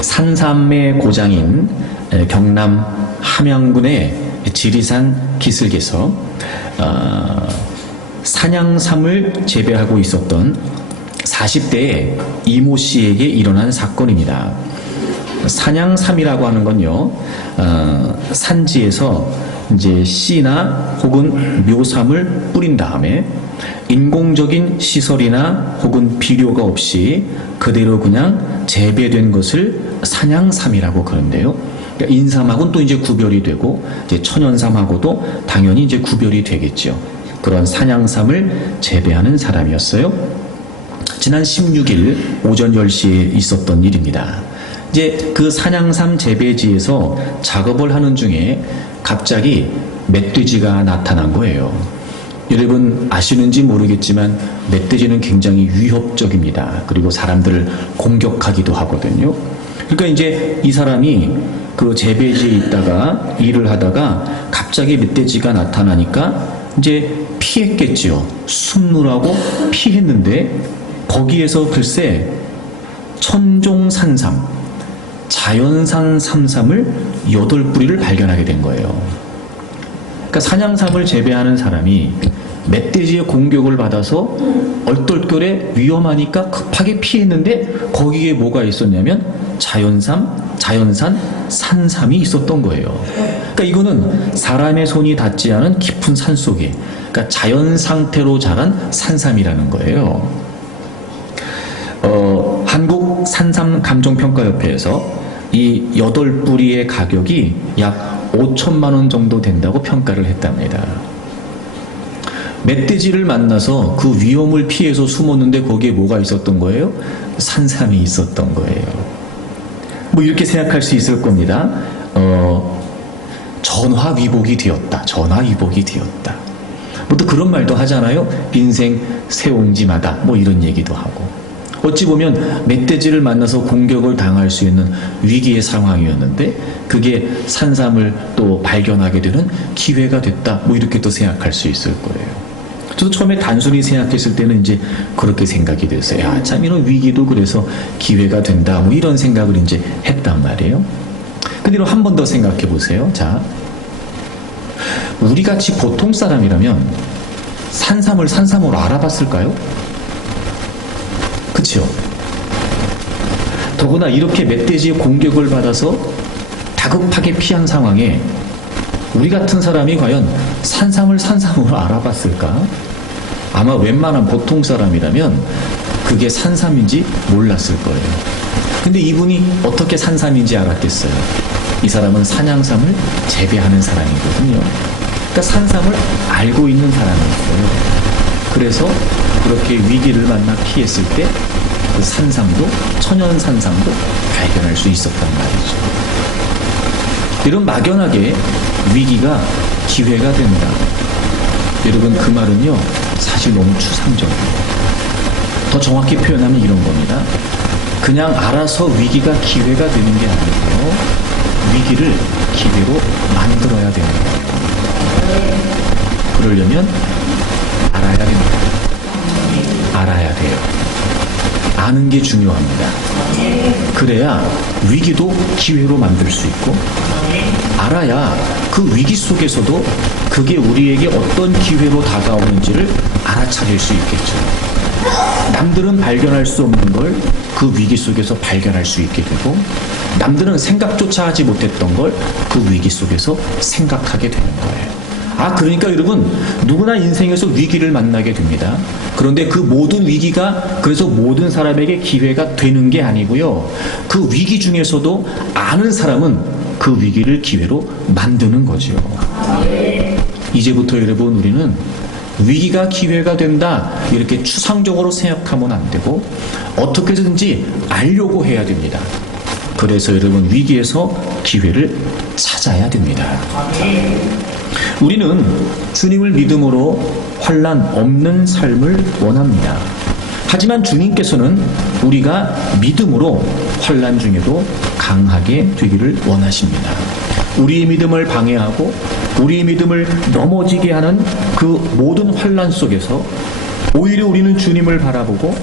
산삼의 고장인 경남 함양군의 지리산 기슭에서 산양삼을 재배하고 있었던 40대의 이모 씨에게 일어난 사건입니다. 산양삼이라고 하는 건요, 산지에서 이제 씨나 혹은 묘삼을 뿌린 다음에 인공적인 시설이나 혹은 비료가 없이 그대로 그냥 재배된 것을 산양삼이라고 그러는데요. 그러니까 인삼하고는 또 이제 구별이 되고 이제 천연삼하고도 당연히 이제 구별이 되겠죠. 그런 산양삼을 재배하는 사람이었어요. 지난 16일 오전 10시에 있었던 일입니다. 이제 그 산양삼 재배지에서 작업을 하는 중에 갑자기 멧돼지가 나타난 거예요. 여러분 아시는지 모르겠지만 멧돼지는 굉장히 위협적입니다. 그리고 사람들을 공격하기도 하거든요. 그러니까 이제 이 사람이 그 재배지에 있다가 일을 하다가 갑자기 멧돼지가 나타나니까 이제 피했겠지요. 숨느라고 피했는데 거기에서 글쎄 천종산삼, 자연산 삼삼을 8뿌리를 발견하게 된 거예요. 그러니까 산양삼을 재배하는 사람이 멧돼지의 공격을 받아서 얼떨결에 위험하니까 급하게 피했는데 거기에 뭐가 있었냐면 자연산 산삼이 있었던 거예요. 그러니까 이거는 사람의 손이 닿지 않은 깊은 산 속에, 그러니까 자연 상태로 자란 산삼이라는 거예요. 한국 산삼감정평가협회에서 이 8뿌리의 가격이 약 5천만 원 정도 된다고 평가를 했답니다. 멧돼지를 만나서 그 위험을 피해서 숨었는데 거기에 뭐가 있었던 거예요? 산삼이 있었던 거예요. 뭐 이렇게 생각할 수 있을 겁니다. 전화위복이 되었다. 전화위복이 되었다. 뭐 또 그런 말도 하잖아요. 인생 새옹지마다 뭐 이런 얘기도 하고. 어찌 보면 멧돼지를 만나서 공격을 당할 수 있는 위기의 상황이었는데 그게 산삼을 또 발견하게 되는 기회가 됐다. 뭐 이렇게 또 생각할 수 있을 거예요. 저도 처음에 단순히 생각했을 때는 이제 그렇게 생각이 됐어요. 야, 참 이런 위기도 그래서 기회가 된다. 뭐 이런 생각을 이제 했단 말이에요. 근데 한 번 더 생각해 보세요. 자, 우리 같이 보통 사람이라면 산삼을 산삼으로 알아봤을까요? 그렇죠? 더구나 이렇게 멧돼지의 공격을 받아서 다급하게 피한 상황에 우리 같은 사람이 과연 산삼을 산삼으로 알아봤을까? 아마 웬만한 보통 사람이라면 그게 산삼인지 몰랐을 거예요. 근데 이분이 어떻게 산삼인지 알았겠어요? 이 사람은 산양삼을 재배하는 사람이거든요. 그러니까 산삼을 알고 있는 사람이었어요. 그래서 그렇게 위기를 만나 피했을 때 그 산삼도, 천연산삼도 발견할 수 있었단 말이죠. 이런 막연하게 위기가 기회가 된다. 여러분 그 말은요 사실 너무 추상적이에요. 더 정확히 표현하면 이런 겁니다. 그냥 알아서 위기가 기회가 되는 게 아니고요, 위기를 기회로 만들어야 되는 거예요. 그러려면 알아야 됩니다. 알아야 돼요. 아는 게 중요합니다. 그래야 위기도 기회로 만들 수 있고, 알아야 그 위기 속에서도 그게 우리에게 어떤 기회로 다가오는지를 알아차릴 수 있겠죠. 남들은 발견할 수 없는 걸 그 위기 속에서 발견할 수 있게 되고, 남들은 생각조차 하지 못했던 걸 그 위기 속에서 생각하게 되는 거예요. 그러니까 여러분 누구나 인생에서 위기를 만나게 됩니다. 그런데 그 모든 위기가 그래서 모든 사람에게 기회가 되는 게 아니고요, 그 위기 중에서도 아는 사람은 그 위기를 기회로 만드는 거죠. 이제부터 여러분 우리는 위기가 기회가 된다 이렇게 추상적으로 생각하면 안 되고 어떻게든지 알려고 해야 됩니다. 그래서 여러분 위기에서 기회를 찾아야 됩니다. 우리는 주님을 믿음으로 환난 없는 삶을 원합니다. 하지만 주님께서는 우리가 믿음으로 환난 중에도 강하게 되기를 원하십니다. 우리의 믿음을 방해하고 우리의 믿음을 넘어지게 하는 그 모든 환난 속에서 오히려 우리는 주님을 바라보고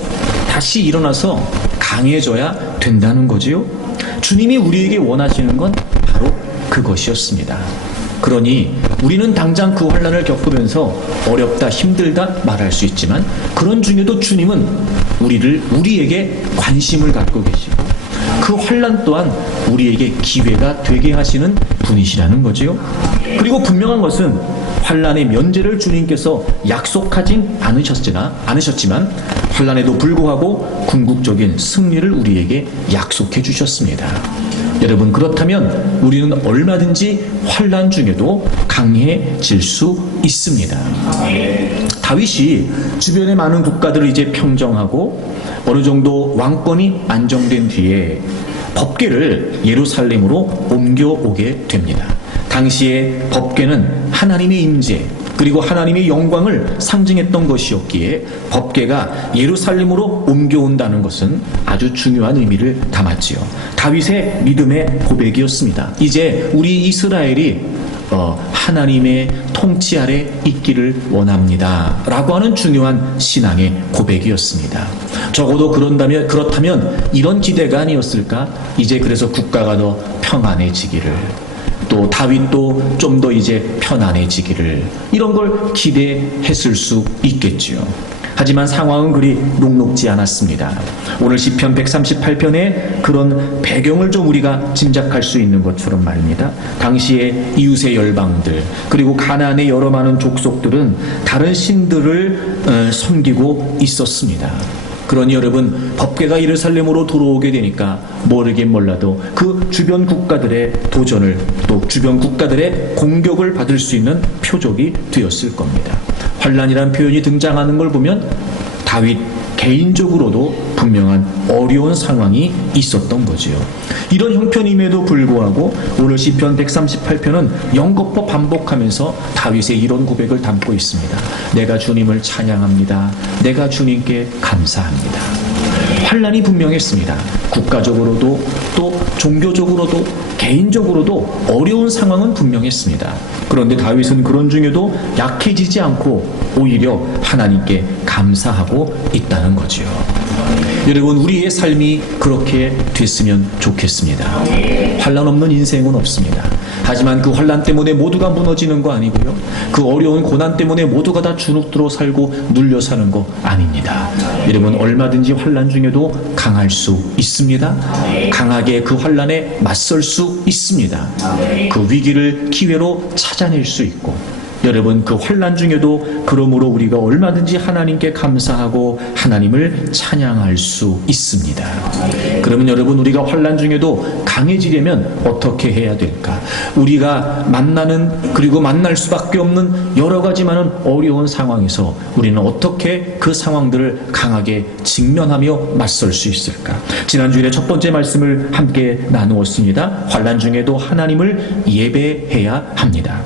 다시 일어나서 강해져야 된다는 거지요. 주님이 우리에게 원하시는 건 바로 그것이었습니다. 그러니 우리는 당장 그 환난을 겪으면서 어렵다, 힘들다 말할 수 있지만 그런 중에도 주님은 우리에게 관심을 갖고 계시고 그 환난 또한 우리에게 기회가 되게 하시는 분이시라는 거지요. 그리고 분명한 것은 환난의 면제를 주님께서 약속하진 않으셨지만 환난에도 불구하고 궁극적인 승리를 우리에게 약속해 주셨습니다. 여러분, 그렇다면 우리는 얼마든지 환난 중에도 강해질 수 있습니다. 다윗이 주변의 많은 국가들을 이제 평정하고 어느 정도 왕권이 안정된 뒤에 법궤를 예루살렘으로 옮겨오게 됩니다. 당시에 법궤는 하나님의 임재 그리고 하나님의 영광을 상징했던 것이었기에 법궤가 예루살렘으로 옮겨온다는 것은 아주 중요한 의미를 담았지요. 다윗의 믿음의 고백이었습니다. 이제 우리 이스라엘이 하나님의 통치 아래 있기를 원합니다 라고 하는 중요한 신앙의 고백이었습니다. 적어도 그렇다면 이런 기대가 아니었을까? 이제 그래서 국가가 더 평안해지기를, 또 다윗도 좀 더 이제 편안해지기를, 이런 걸 기대했을 수 있겠지요. 하지만 상황은 그리 녹록지 않았습니다. 오늘 시편 138편에 그런 배경을 좀 우리가 짐작할 수 있는 것처럼 말입니다. 당시에 이웃의 열방들 그리고 가나안의 여러 많은 족속들은 다른 신들을 섬기고 있었습니다. 그러니 여러분, 법궤가 예루살렘으로 들어오게 되니까 모르긴 몰라도 그 주변 국가들의 도전을, 또 주변 국가들의 공격을 받을 수 있는 표적이 되었을 겁니다. 환난이라는 표현이 등장하는 걸 보면 다윗 개인적으로도 분명한 어려운 상황이 있었던 거지요. 이런 형편임에도 불구하고 오늘 시편 138편은 연거푸 반복하면서 다윗의 이런 고백을 담고 있습니다. 내가 주님을 찬양합니다. 내가 주님께 감사합니다. 환난이 분명했습니다. 국가적으로도 또 종교적으로도 개인적으로도 어려운 상황은 분명했습니다. 그런데 다윗은 그런 중에도 약해지지 않고 오히려 하나님께 감사하고 있다는 거지요. 여러분, 우리의 삶이 그렇게 됐으면 좋겠습니다. 환난 없는 인생은 없습니다. 하지만 그 환난 때문에 모두가 무너지는 거 아니고요, 그 어려운 고난 때문에 모두가 다 주눅들어 살고 눌려 사는 거 아닙니다. 여러분, 얼마든지 환난 중에도 강할 수 있습니다. 강하게 그 환난에 맞설 수 있습니다. 그 위기를 기회로 찾아낼 수 있고, 여러분, 그 환난 중에도 그러므로 우리가 얼마든지 하나님께 감사하고 하나님을 찬양할 수 있습니다. 그러면 여러분, 우리가 환난 중에도 강해지려면 어떻게 해야 될까? 우리가 만나는, 그리고 만날 수밖에 없는 여러 가지 많은 어려운 상황에서 우리는 어떻게 그 상황들을 강하게 직면하며 맞설 수 있을까? 지난주에 첫 번째 말씀을 함께 나누었습니다. 환난 중에도 하나님을 예배해야 합니다.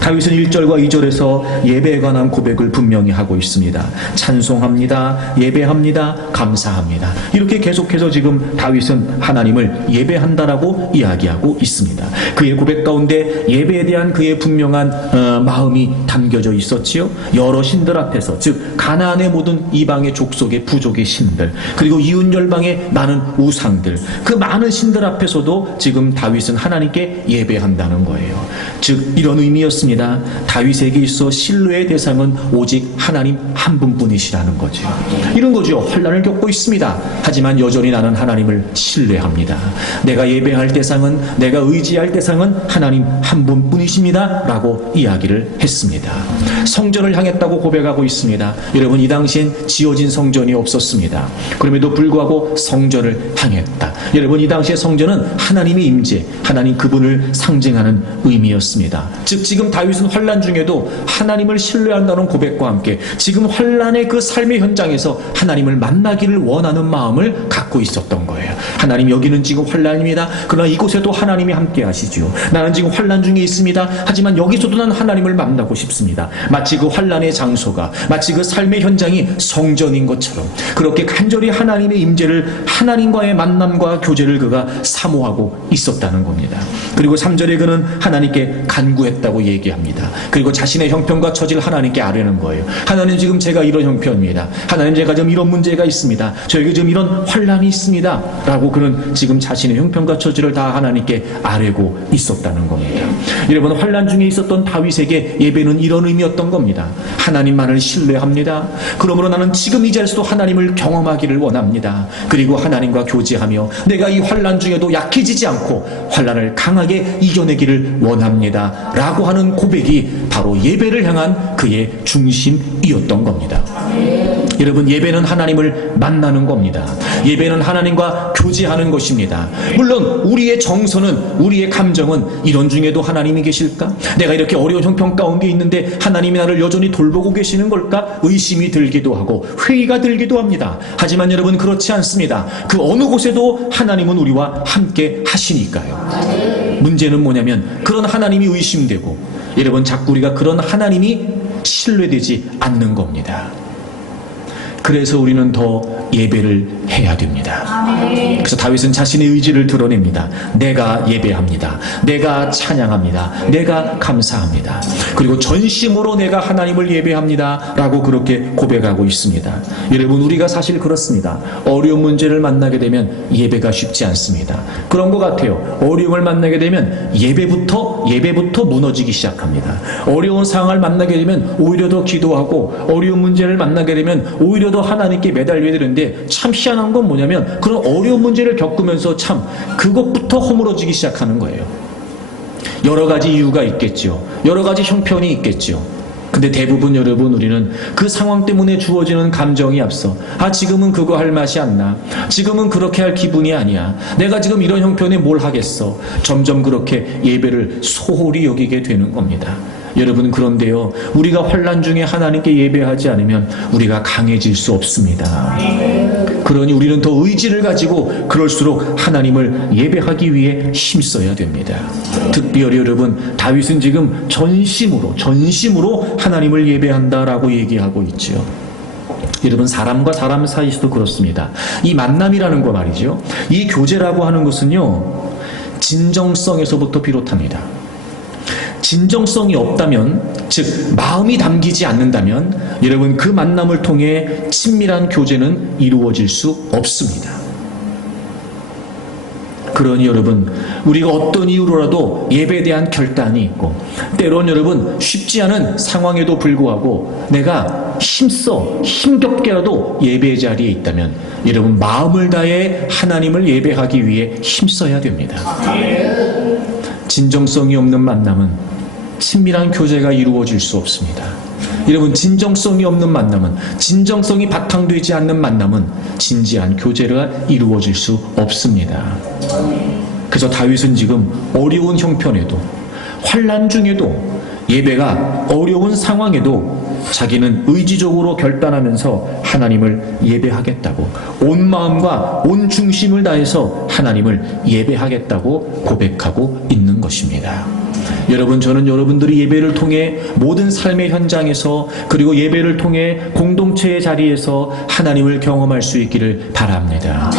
다윗은 1절과 2절에서 예배에 관한 고백을 분명히 하고 있습니다. 찬송합니다. 예배합니다. 감사합니다. 이렇게 계속해서 지금 다윗은 하나님을 예배한다라고 이야기하고 있습니다. 그의 고백 가운데 예배에 대한 그의 분명한 마음이 담겨져 있었지요. 여러 신들 앞에서, 즉 가나안의 모든 이방의 족속의 부족의 신들, 그리고 이웃 열방의 많은 우상들, 그 많은 신들 앞에서도 지금 다윗은 하나님께 예배한다는 거예요. 즉 이런 의미였습니다. 다윗에게 있어 신뢰의 대상은 오직 하나님 한 분뿐이시라는 거죠. 이런 거죠. 환난을 겪고 있습니다. 하지만 여전히 나는 하나님을 신뢰합니다. 내가 예배할 대상은, 내가 의지할 대상은 하나님 한 분뿐이십니다 라고 이야기를 했습니다. 성전을 향했다고 고백하고 있습니다. 여러분, 이 당시엔 지어진 성전이 없었습니다. 그럼에도 불구하고 성전을 향했다. 여러분, 이 당시의 성전은 하나님의 임재, 하나님 그분을 상징하는 의미였습니다. 즉 지금 다윗은 환난 중에도 하나님을 신뢰한다는 고백과 함께 지금 환난의 그 삶의 현장에서 하나님을 만나기를 원하는 마음을 갖고 있었던 거예요. 하나님, 여기는 지금 환난입니다. 그러나 이곳에도 하나님이 함께 하시죠. 나는 지금 환난 중에 있습니다. 하지만 여기서도 난 하나님 하나님을 만나고 싶습니다. 마치 그 환난의 장소가, 마치 그 삶의 현장이 성전인 것처럼 그렇게 간절히 하나님의 임재를, 하나님과의 만남과 교제를 그가 사모하고 있었다는 겁니다. 그리고 3절에 그는 하나님께 간구했다고 얘기합니다. 그리고 자신의 형편과 처지를 하나님께 아뢰는 거예요. 하나님, 지금 제가 이런 형편입니다. 하나님, 제가 지금 이런 문제가 있습니다. 저에게 지금 이런 환난이 있습니다. 라고 그는 지금 자신의 형편과 처지를 다 하나님께 아뢰고 있었다는 겁니다. 여러분, 환난 중에 있었던 다윗에게 예배는 이런 의미였던 겁니다. 하나님만을 신뢰합니다. 그러므로 나는 지금 이 자리에서도 하나님을 경험하기를 원합니다. 그리고 하나님과 교제하며 내가 이 환난 중에도 약해지지 않고 환난을 강하게 이겨내기를 원합니다. 라고 하는 고백이 바로 예배를 향한 그의 중심이었던 겁니다. 여러분, 예배는 하나님을 만나는 겁니다. 예배는 하나님과 교제하는 것입니다. 물론 우리의 정서는, 우리의 감정은 이런 중에도 하나님이 계실까? 내가 이렇게 어려운 형편 가운데 있는데 하나님이 나를 여전히 돌보고 계시는 걸까? 의심이 들기도 하고 회의가 들기도 합니다. 하지만 여러분, 그렇지 않습니다. 그 어느 곳에도 하나님은 우리와 함께 하시니까요. 문제는 뭐냐면 그런 하나님이 의심되고, 여러분, 자꾸 우리가 그런 하나님이 신뢰되지 않는 겁니다. 그래서 우리는 더 예배를 해야 됩니다. 그래서 다윗은 자신의 의지를 드러냅니다. 내가 예배합니다. 내가 찬양합니다. 내가 감사합니다. 그리고 전심으로 내가 하나님을 예배합니다. 라고 그렇게 고백하고 있습니다. 여러분, 우리가 사실 그렇습니다. 어려운 문제를 만나게 되면 예배가 쉽지 않습니다. 그런 것 같아요. 어려움을 만나게 되면 예배부터 무너지기 시작합니다. 어려운 상황을 만나게 되면 오히려 더 기도하고, 어려운 문제를 만나게 되면 오히려 더 하나님께 매달려야 되는데, 참 희한한 건 뭐냐면 그런 어려운 문제를 겪으면서 참 그것부터 허물어지기 시작하는 거예요. 여러 가지 이유가 있겠죠. 여러 가지 형편이 있겠죠. 근데 대부분 여러분, 우리는 그 상황 때문에 주어지는 감정이 앞서, 지금은 그거 할 맛이 안 나. 지금은 그렇게 할 기분이 아니야. 내가 지금 이런 형편에 뭘 하겠어. 점점 그렇게 예배를 소홀히 여기게 되는 겁니다. 여러분, 그런데요, 우리가 환난 중에 하나님께 예배하지 않으면 우리가 강해질 수 없습니다. 그러니 우리는 더 의지를 가지고 그럴수록 하나님을 예배하기 위해 힘써야 됩니다. 특별히 여러분, 다윗은 지금 전심으로 하나님을 예배한다라고 얘기하고 있죠. 여러분, 사람과 사람 사이에서도 그렇습니다. 이 만남이라는 거 말이죠. 이 교제라고 하는 것은요, 진정성에서부터 비롯합니다. 진정성이 없다면, 즉 마음이 담기지 않는다면 여러분, 그 만남을 통해 친밀한 교제는 이루어질 수 없습니다. 그러니 여러분, 우리가 어떤 이유로라도 예배에 대한 결단이 있고, 때론 여러분 쉽지 않은 상황에도 불구하고 내가 힘겹게라도 예배의 자리에 있다면 여러분, 마음을 다해 하나님을 예배하기 위해 힘써야 됩니다. 진정성이 없는 만남은 친밀한 교제가 이루어질 수 없습니다. 여러분, 진정성이 없는 만남은, 진정성이 바탕되지 않는 만남은 진지한 교제가 이루어질 수 없습니다. 그래서 다윗은 지금 어려운 형편에도, 환난 중에도, 예배가 어려운 상황에도 자기는 의지적으로 결단하면서 하나님을 예배하겠다고, 온 마음과 온 중심을 다해서 하나님을 예배하겠다고 고백하고 있는 것입니다. 여러분, 저는 여러분들이 예배를 통해 모든 삶의 현장에서, 그리고 예배를 통해 공동체의 자리에서 하나님을 경험할 수 있기를 바랍니다.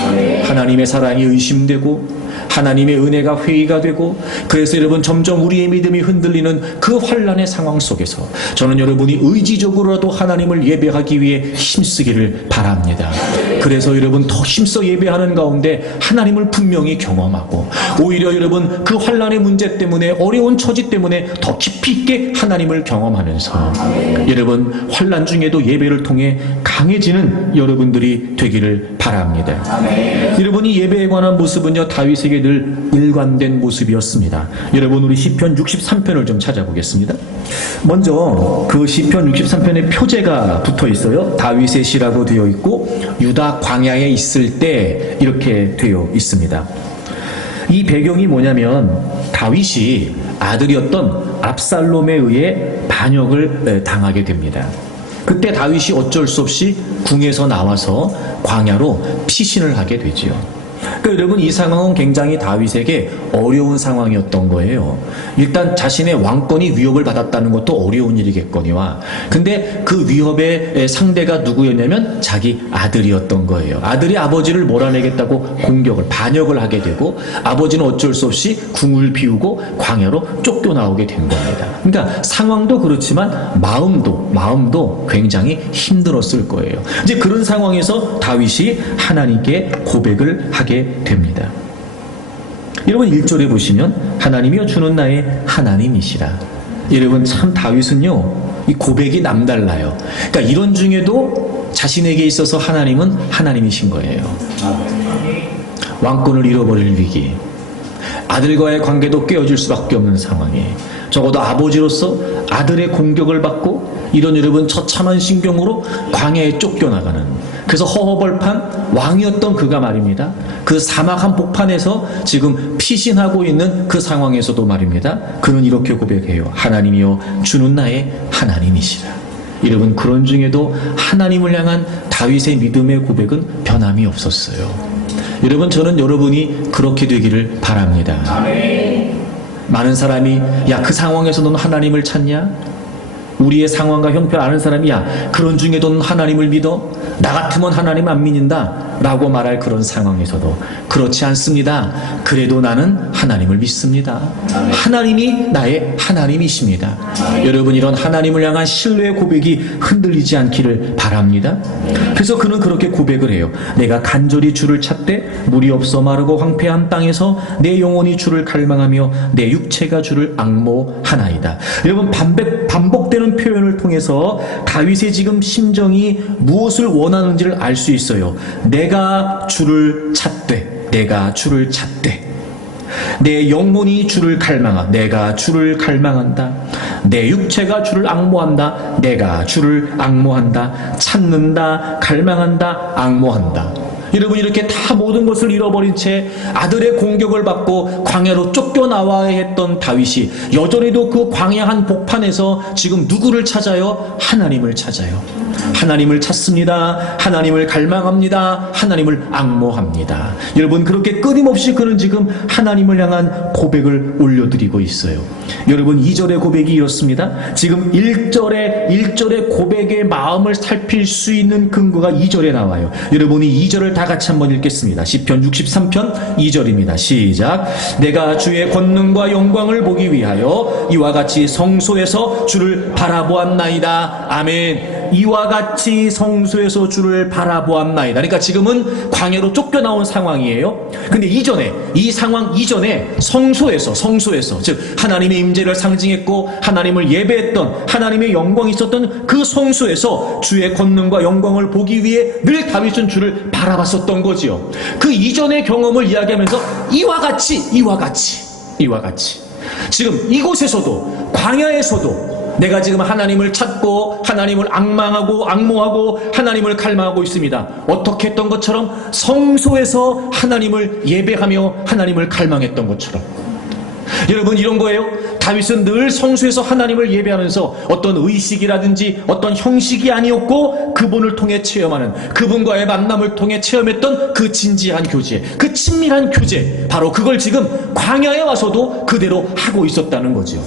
하나님의 사랑이 의심되고 하나님의 은혜가 회의가 되고, 그래서 여러분 점점 우리의 믿음이 흔들리는 그 환난의 상황 속에서 저는 여러분이 의지적으로라도 하나님을 예배하기 위해 힘쓰기를 바랍니다. 그래서 여러분 더 힘써 예배하는 가운데 하나님을 분명히 경험하고, 오히려 여러분 그 환난의 문제 때문에, 어려운 처지 때문에 더 깊이 있게 하나님을 경험하면서 여러분 환난 중에도 예배를 통해 강해지는 여러분들이 되기를 바랍니다. 여러분이 예배에 관한 모습은요, 다윗에게 늘 일관된 모습이었습니다. 여러분, 우리 시편 63편을 좀 찾아보겠습니다. 먼저 그 시편 63편에 표제가 붙어 있어요. 다윗의 시라고 되어 있고, 유다 광야에 있을 때 이렇게 되어 있습니다. 이 배경이 뭐냐면 다윗이 아들이었던 압살롬에 의해 반역을 당하게 됩니다. 그때 다윗이 어쩔 수 없이 궁에서 나와서 광야로 피신을 하게 되지요. 그러니까 여러분, 이 상황은 굉장히 다윗에게 어려운 상황이었던 거예요. 일단 자신의 왕권이 위협을 받았다는 것도 어려운 일이겠거니와, 근데 그 위협의 상대가 누구였냐면 자기 아들이었던 거예요. 아들이 아버지를 몰아내겠다고 공격을, 반역을 하게 되고, 아버지는 어쩔 수 없이 궁을 비우고 광야로 쫓겨나오게 된 겁니다. 그러니까 상황도 그렇지만 마음도 굉장히 힘들었을 거예요. 이제 그런 상황에서 다윗이 하나님께 고백을 하게 됩니다. 여러분, 1절에 보시면 하나님이여 주는 나의 하나님이시라. 여러분, 참 다윗은요, 이 고백이 남달라요. 그러니까 이런 중에도 자신에게 있어서 하나님은 하나님이신 거예요. 왕권을 잃어버릴 위기, 아들과의 관계도 깨어질 수밖에 없는 상황에, 적어도 아버지로서 아들의 공격을 받고 이런 여러분 처참한 심경으로 광야에 쫓겨나가는, 그래서 허허벌판 왕이었던 그가 말입니다. 그 사막 한복판에서 지금 피신하고 있는 그 상황에서도 말입니다. 그는 이렇게 고백해요. 하나님이여 주는 나의 하나님이시라. 여러분, 그런 중에도 하나님을 향한 다윗의 믿음의 고백은 변함이 없었어요. 여러분, 저는 여러분이 그렇게 되기를 바랍니다. 아멘. 많은 사람이 야, 그 상황에서 넌 하나님을 찾냐? 우리의 상황과 형편 아는 사람이 야, 그런 중에도 넌 하나님을 믿어? 나 같으면 하나님 안 믿는다 라고 말할 그런 상황에서도 그렇지 않습니다. 그래도 나는 하나님을 믿습니다. 하나님이 나의 하나님이십니다. 여러분, 이런 하나님을 향한 신뢰의 고백이 흔들리지 않기를 바랍니다. 그래서 그는 그렇게 고백을 해요. 내가 간절히 주를 찾되 물이 없어 마르고 황폐한 땅에서 내 영혼이 주를 갈망하며 내 육체가 주를 앙모하나이다. 여러분, 반복되는 표현을 통해서 다윗의 지금 심정이 무엇을 원하는지를 알 수 있어요. 내가 주를 찾되, 내가 주를 찾되, 내 영혼이 주를 갈망하, 내가 주를 갈망한다. 내 육체가 주를 앙모한다. 내가 주를 앙모한다. 찾는다, 갈망한다, 앙모한다. 여러분, 이렇게 다 모든 것을 잃어버린 채 아들의 공격을 받고 광야로 쫓겨나와야 했던 다윗이 여전히도 그 광야 한 복판에서 지금 누구를 찾아요? 하나님을 찾아요. 하나님을 찾습니다. 하나님을 갈망합니다. 하나님을 앙모합니다. 여러분, 그렇게 끊임없이 그는 지금 하나님을 향한 고백을 올려드리고 있어요. 여러분, 2절의 고백이 이렇습니다. 지금 1절의 고백의 마음을 살필 수 있는 근거가 2절에 나와요. 여러분이 2절을 다 같이 한번 읽겠습니다. 시편 63편 2절입니다. 시작. 내가 주의 권능과 영광을 보기 위하여 이와 같이 성소에서 주를 바라보았나이다. 아멘. 이와 같이 성소에서 주를 바라보았나이다. 그러니까 지금은 광야로 쫓겨나온 상황이에요. 근데 이전에, 이 상황 이전에 성소에서 즉 하나님의 임재를 상징했고 하나님을 예배했던, 하나님의 영광이 있었던 그 성소에서 주의 권능과 영광을 보기 위해 늘 다윗은 주를 바라봤었던 거지요. 그 이전의 경험을 이야기하면서 이와 같이 지금 이곳에서도, 광야에서도 내가 지금 하나님을 찾고 하나님을 앙모하고 하나님을 갈망하고 있습니다. 어떻게 했던 것처럼? 성소에서 하나님을 예배하며 하나님을 갈망했던 것처럼. 여러분, 이런 거예요. 다윗은 늘 성소에서 하나님을 예배하면서 어떤 의식이라든지 어떤 형식이 아니었고 그분을 통해 체험하는, 그분과의 만남을 통해 체험했던 그 진지한 교제, 그 친밀한 교제, 바로 그걸 지금 광야에 와서도 그대로 하고 있었다는 거죠.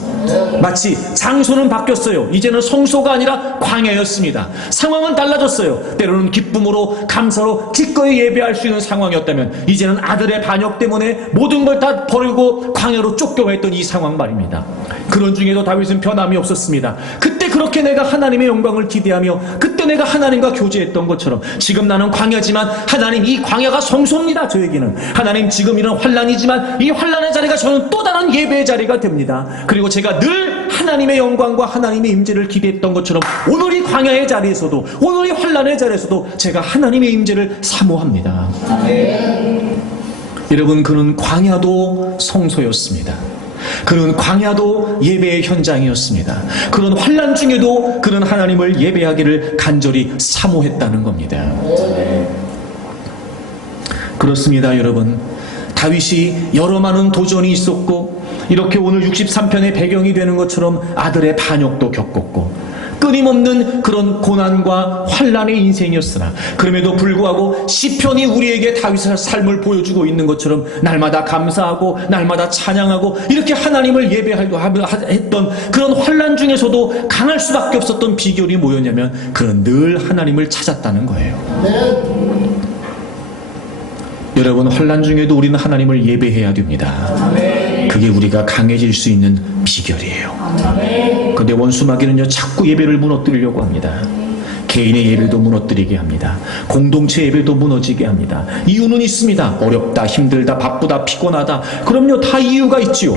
마치 장소는 바뀌었어요. 이제는 성소가 아니라 광야였습니다. 상황은 달라졌어요. 때로는 기쁨으로 감사로 기꺼이 예배할 수 있는 상황이었다면 이제는 아들의 반역 때문에 모든 걸 다 버리고 광야로 쫓겨와 있던 이 상황 말입니다. 그런 중에도 다윗은 변함이 없었습니다. 그때 그렇게 내가 하나님의 영광을 기대하며 그때 내가 하나님과 교제했던 것처럼 지금 나는 광야지만 하나님, 이 광야가 성소입니다. 저에게는 하나님, 지금 이런 환난이지만 이 환난의 자리가 저는 또 다른 예배의 자리가 됩니다. 그리고 제가 늘 하나님의 영광과 하나님의 임재를 기대했던 것처럼 오늘 이 광야의 자리에서도, 오늘 이 환난의 자리에서도 제가 하나님의 임재를 사모합니다. 여러분, 그는 광야도 성소였습니다. 그는 광야도 예배의 현장이었습니다. 그런 환난 중에도 그는 하나님을 예배하기를 간절히 사모했다는 겁니다. 그렇습니다, 여러분. 다윗이 여러 많은 도전이 있었고 이렇게 오늘 63편의 배경이 되는 것처럼 아들의 반역도 겪었고 끊임없는 그런 고난과 환난의 인생이었으나 그럼에도 불구하고 시편이 우리에게 다윗의 삶을 보여주고 있는 것처럼 날마다 감사하고 날마다 찬양하고 이렇게 하나님을 예배하려 했던 그런 환난 중에서도 강할 수밖에 없었던 비결이 뭐였냐면 그는 늘 하나님을 찾았다는 거예요. 여러분, 환난 중에도 우리는 하나님을 예배해야 됩니다. 그게 우리가 강해질 수 있는 비결이에요. 그런데 원수마귀는요, 자꾸 예배를 무너뜨리려고 합니다. 개인의 예배도 무너뜨리게 합니다. 공동체 예배도 무너지게 합니다. 이유는 있습니다. 어렵다, 힘들다, 바쁘다, 피곤하다. 그럼요, 다 이유가 있지요.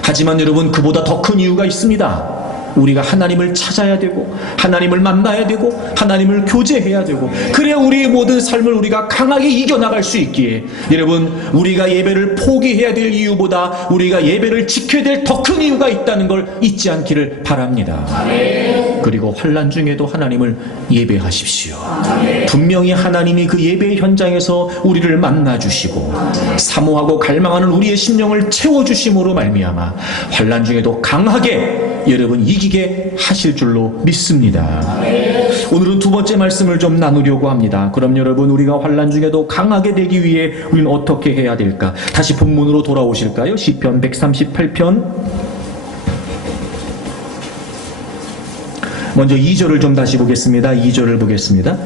하지만 여러분, 그보다 더 큰 이유가 있습니다. 우리가 하나님을 찾아야 되고 하나님을 만나야 되고 하나님을 교제해야 되고 그래야 우리의 모든 삶을 우리가 강하게 이겨나갈 수 있기에 여러분, 우리가 예배를 포기해야 될 이유보다 우리가 예배를 지켜야 될 더 큰 이유가 있다는 걸 잊지 않기를 바랍니다. 그리고 환난 중에도 하나님을 예배하십시오. 분명히 하나님이 그 예배의 현장에서 우리를 만나주시고 사모하고 갈망하는 우리의 심령을 채워주심으로 말미암아 환난 중에도 강하게 여러분 이기게 하실 줄로 믿습니다. 오늘은 두 번째 말씀을 좀 나누려고 합니다. 그럼 여러분, 우리가 환난 중에도 강하게 되기 위해 우리는 어떻게 해야 될까? 다시 본문으로 돌아오실까요? 시편 138편 먼저 2절을 좀 다시 보겠습니다. 2절을 보겠습니다.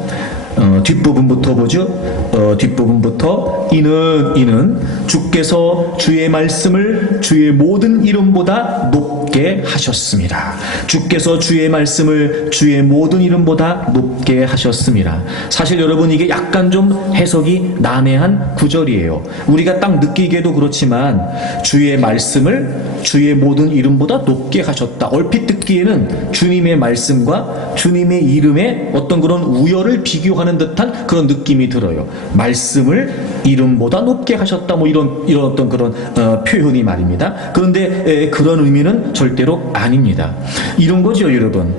뒷부분부터 보죠. 뒷부분부터 이는 주께서 주의 말씀을 주의 모든 이름보다 높게 하셨습니다. 주께서 주의 말씀을 주의 모든 이름보다 높게 하셨습니다. 사실 여러분, 이게 약간 좀 해석이 난해한 구절이에요. 우리가 딱 느끼기에도 그렇지만 주의 말씀을 주의 모든 이름보다 높게 하셨다. 얼핏 듣기에는 주님의 말씀과 주님의 이름의 어떤 그런 우열을 비교하는 듯한 그런 느낌이 들어요. 말씀을 이름보다 높게 하셨다, 뭐 이런 어떤 그런 표현이 말입니다. 그런데 그런 의미는 절대로 아닙니다. 이런 거죠, 여러분.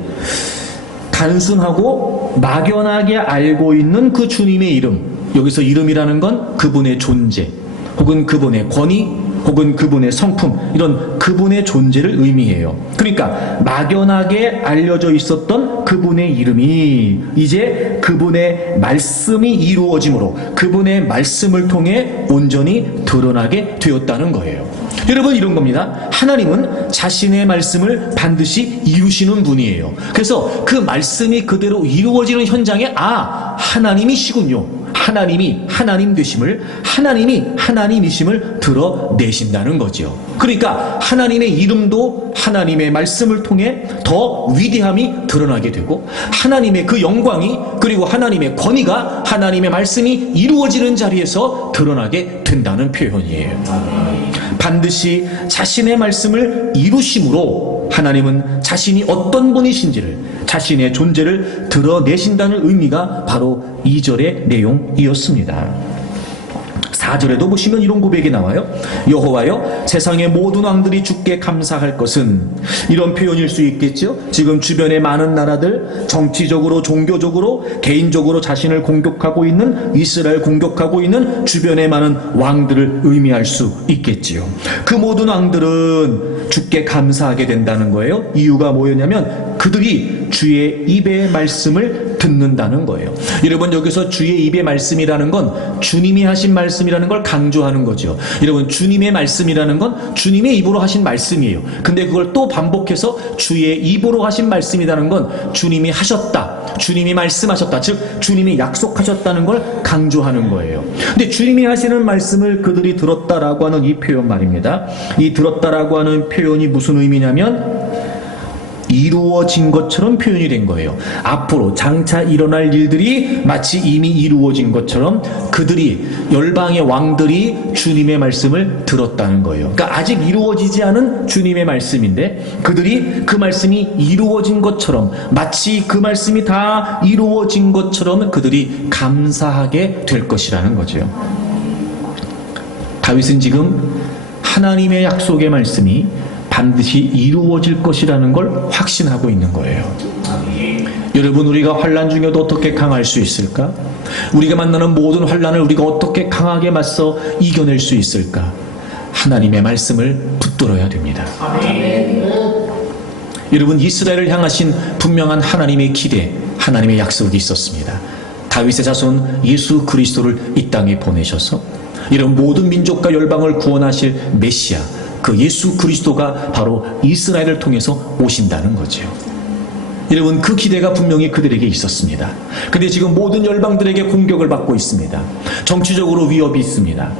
단순하고 막연하게 알고 있는 그 주님의 이름, 여기서 이름이라는 건 그분의 존재 혹은 그분의 권위 혹은 그분의 성품, 이런 그분의 존재를 의미해요. 그러니까 막연하게 알려져 있었던 그분의 이름이 이제 그분의 말씀이 이루어짐으로 그분의 말씀을 통해 온전히 드러나게 되었다는 거예요. 여러분, 이런 겁니다. 하나님은 자신의 말씀을 반드시 이루시는 분이에요. 그래서 그 말씀이 그대로 이루어지는 현장에 하나님이시군요. 하나님이 하나님 되심을, 하나님이 하나님이심을 드러내신다는 거죠. 그러니까 하나님의 이름도 하나님의 말씀을 통해 더 위대함이 드러나게 되고 하나님의 그 영광이 그리고 하나님의 권위가 하나님의 말씀이 이루어지는 자리에서 드러나게 된다는 표현이에요. 반드시 자신의 말씀을 이루심으로 하나님은 자신이 어떤 분이신지를, 자신의 존재를 드러내신다는 의미가 바로 2절의 내용이었습니다. 4절에도 보시면 이런 고백이 나와요. 여호와여, 세상의 모든 왕들이 주께 감사할 것은, 이런 표현일 수 있겠죠. 지금 주변의 많은 나라들, 정치적으로 종교적으로 개인적으로 자신을 공격하고 있는, 이스라엘 공격하고 있는 주변의 많은 왕들을 의미할 수 있겠지요. 그 모든 왕들은 주께 감사하게 된다는 거예요. 이유가 뭐였냐면 그들이 주의 입의 말씀을 듣는다는 거예요. 여러분, 여기서 주의 입의 말씀이라는 건 주님이 하신 말씀이라는 걸 강조하는 거죠. 여러분, 주님의 말씀이라는 건 주님의 입으로 하신 말씀이에요. 근데 그걸 또 반복해서 주의 입으로 하신 말씀이라는 건 주님이 하셨다, 주님이 말씀하셨다, 즉 주님이 약속하셨다는 걸 강조하는 거예요. 근데 주님이 하시는 말씀을 그들이 들었다라고 하는 이 표현 말입니다. 이 들었다라고 하는 표현이 무슨 의미냐면 이루어진 것처럼 표현이 된 거예요. 앞으로 장차 일어날 일들이 마치 이미 이루어진 것처럼 그들이, 열방의 왕들이 주님의 말씀을 들었다는 거예요. 그러니까 아직 이루어지지 않은 주님의 말씀인데 그들이 그 말씀이 이루어진 것처럼, 마치 그 말씀이 다 이루어진 것처럼 그들이 감사하게 될 것이라는 거죠. 다윗은 지금 하나님의 약속의 말씀이 반드시 이루어질 것이라는 걸 확신하고 있는 거예요. 여러분, 우리가 환난 중에도 어떻게 강할 수 있을까? 우리가 만나는 모든 환난을 우리가 어떻게 강하게 맞서 이겨낼 수 있을까? 하나님의 말씀을 붙들어야 됩니다. 여러분, 이스라엘을 향하신 분명한 하나님의 기대, 하나님의 약속이 있었습니다. 다윗의 자손 예수 그리스도를 이 땅에 보내셔서 이런 모든 민족과 열방을 구원하실 메시아, 그 예수 그리스도가 바로 이스라엘을 통해서 오신다는 거죠. 여러분, 그 기대가 분명히 그들에게 있었습니다. 근데 지금 모든 열방들에게 공격을 받고 있습니다. 정치적으로 위협이 있습니다.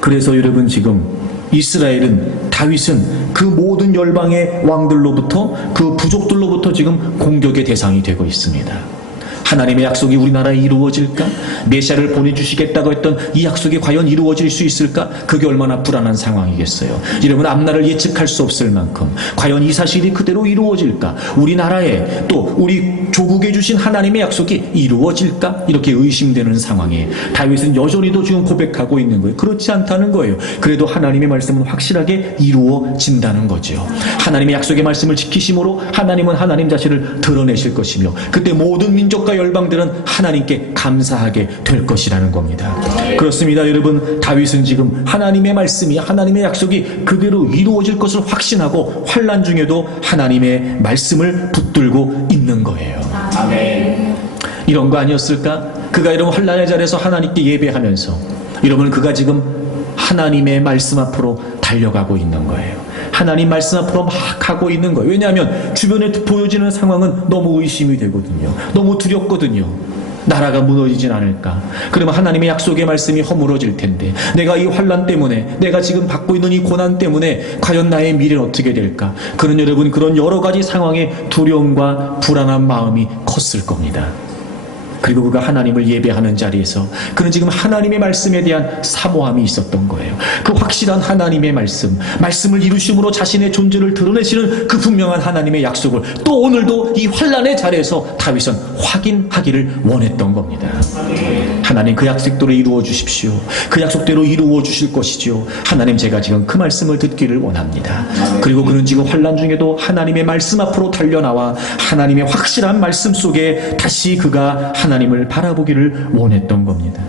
그래서 여러분, 지금 이스라엘은, 다윗은 그 모든 열방의 왕들로부터, 그 부족들로부터 지금 공격의 대상이 되고 있습니다. 하나님의 약속이 우리나라에 이루어질까? 메시아를 보내주시겠다고 했던 이 약속이 과연 이루어질 수 있을까? 그게 얼마나 불안한 상황이겠어요. 여러분, 앞날을 예측할 수 없을 만큼 과연 이 사실이 그대로 이루어질까? 우리나라에 또 우리 조국에 주신 하나님의 약속이 이루어질까? 이렇게 의심되는 상황에 다윗은 여전히도 지금 고백하고 있는 거예요. 그렇지 않다는 거예요. 그래도 하나님의 말씀은 확실하게 이루어진다는 거죠. 하나님의 약속의 말씀을 지키심으로 하나님은 하나님 자신을 드러내실 것이며, 그때 모든 민족과 열방들은 하나님께 감사하게 될 것이라는 겁니다. 그렇습니다. 여러분, 다윗은 지금 하나님의 말씀이, 하나님의 약속이 그대로 이루어질 것을 확신하고 환난 중에도 하나님의 말씀을 붙들고 있는 거예요. 아멘. 이런 거 아니었을까? 그가 이런 환난의 자리에서 하나님께 예배하면서, 여러분, 그가 지금 하나님의 말씀 앞으로 달려가고 있는 거예요. 하나님 말씀 앞으로 막 가고 있는 거예요. 왜냐하면 주변에 보여지는 상황은 너무 의심이 되거든요. 너무 두렵거든요. 나라가 무너지진 않을까? 그러면 하나님의 약속의 말씀이 허물어질 텐데, 내가 이 환난 때문에, 내가 지금 받고 있는 이 고난 때문에 과연 나의 미래는 어떻게 될까? 그런 여러분, 그런 여러 가지 상황에 두려움과 불안한 마음이 컸을 겁니다. 그리고 그가 하나님을 예배하는 자리에서 그는 지금 하나님의 말씀에 대한 사모함이 있었던 거예요. 그 확실한 하나님의 말씀을 이루심으로 자신의 존재를 드러내시는 그 분명한 하나님의 약속을 또 오늘도 이 환난의 자리에서 다윗은 확인하기를 원했던 겁니다. 하나님, 그 약속대로 이루어 주십시오. 그 약속대로 이루어 주실 것이죠. 하나님, 제가 지금 그 말씀을 듣기를 원합니다. 그리고 그는 지금 환난 중에도 하나님의 말씀 앞으로 달려나와 하나님의 확실한 말씀 속에 다시 그가 하나님을 바라보기를 원했던 겁니다.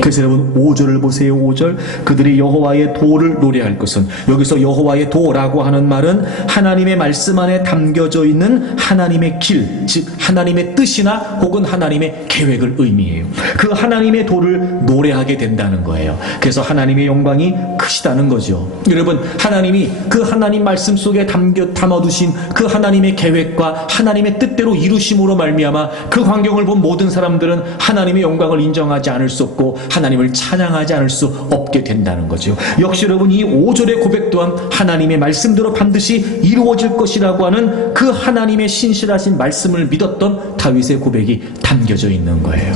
그래서 여러분, 5절을 보세요. 5절, 그들이 여호와의 도를 노래할 것은, 여기서 여호와의 도라고 하는 말은 하나님의 말씀 안에 담겨져 있는 하나님의 길, 즉 하나님의 뜻이나 혹은 하나님의 계획을 의미해요. 그 하나님의 도를 노래하게 된다는 거예요. 그래서 하나님의 영광이 크시다는 거죠. 여러분, 하나님이 그 하나님 말씀 속에 담아두신 그 하나님의 계획과 하나님의 뜻대로 이루심으로 말미암아 그 광경을 본 모든 사람들은 하나님의 영광을 인정하지 않을 수 없고 하나님을 찬양하지 않을 수 없게 된다는 거죠. 역시 여러분, 이 5절의 고백 또한 하나님의 말씀대로 반드시 이루어질 것이라고 하는 그 하나님의 신실하신 말씀을 믿었던 다윗의 고백이 담겨져 있는 거예요.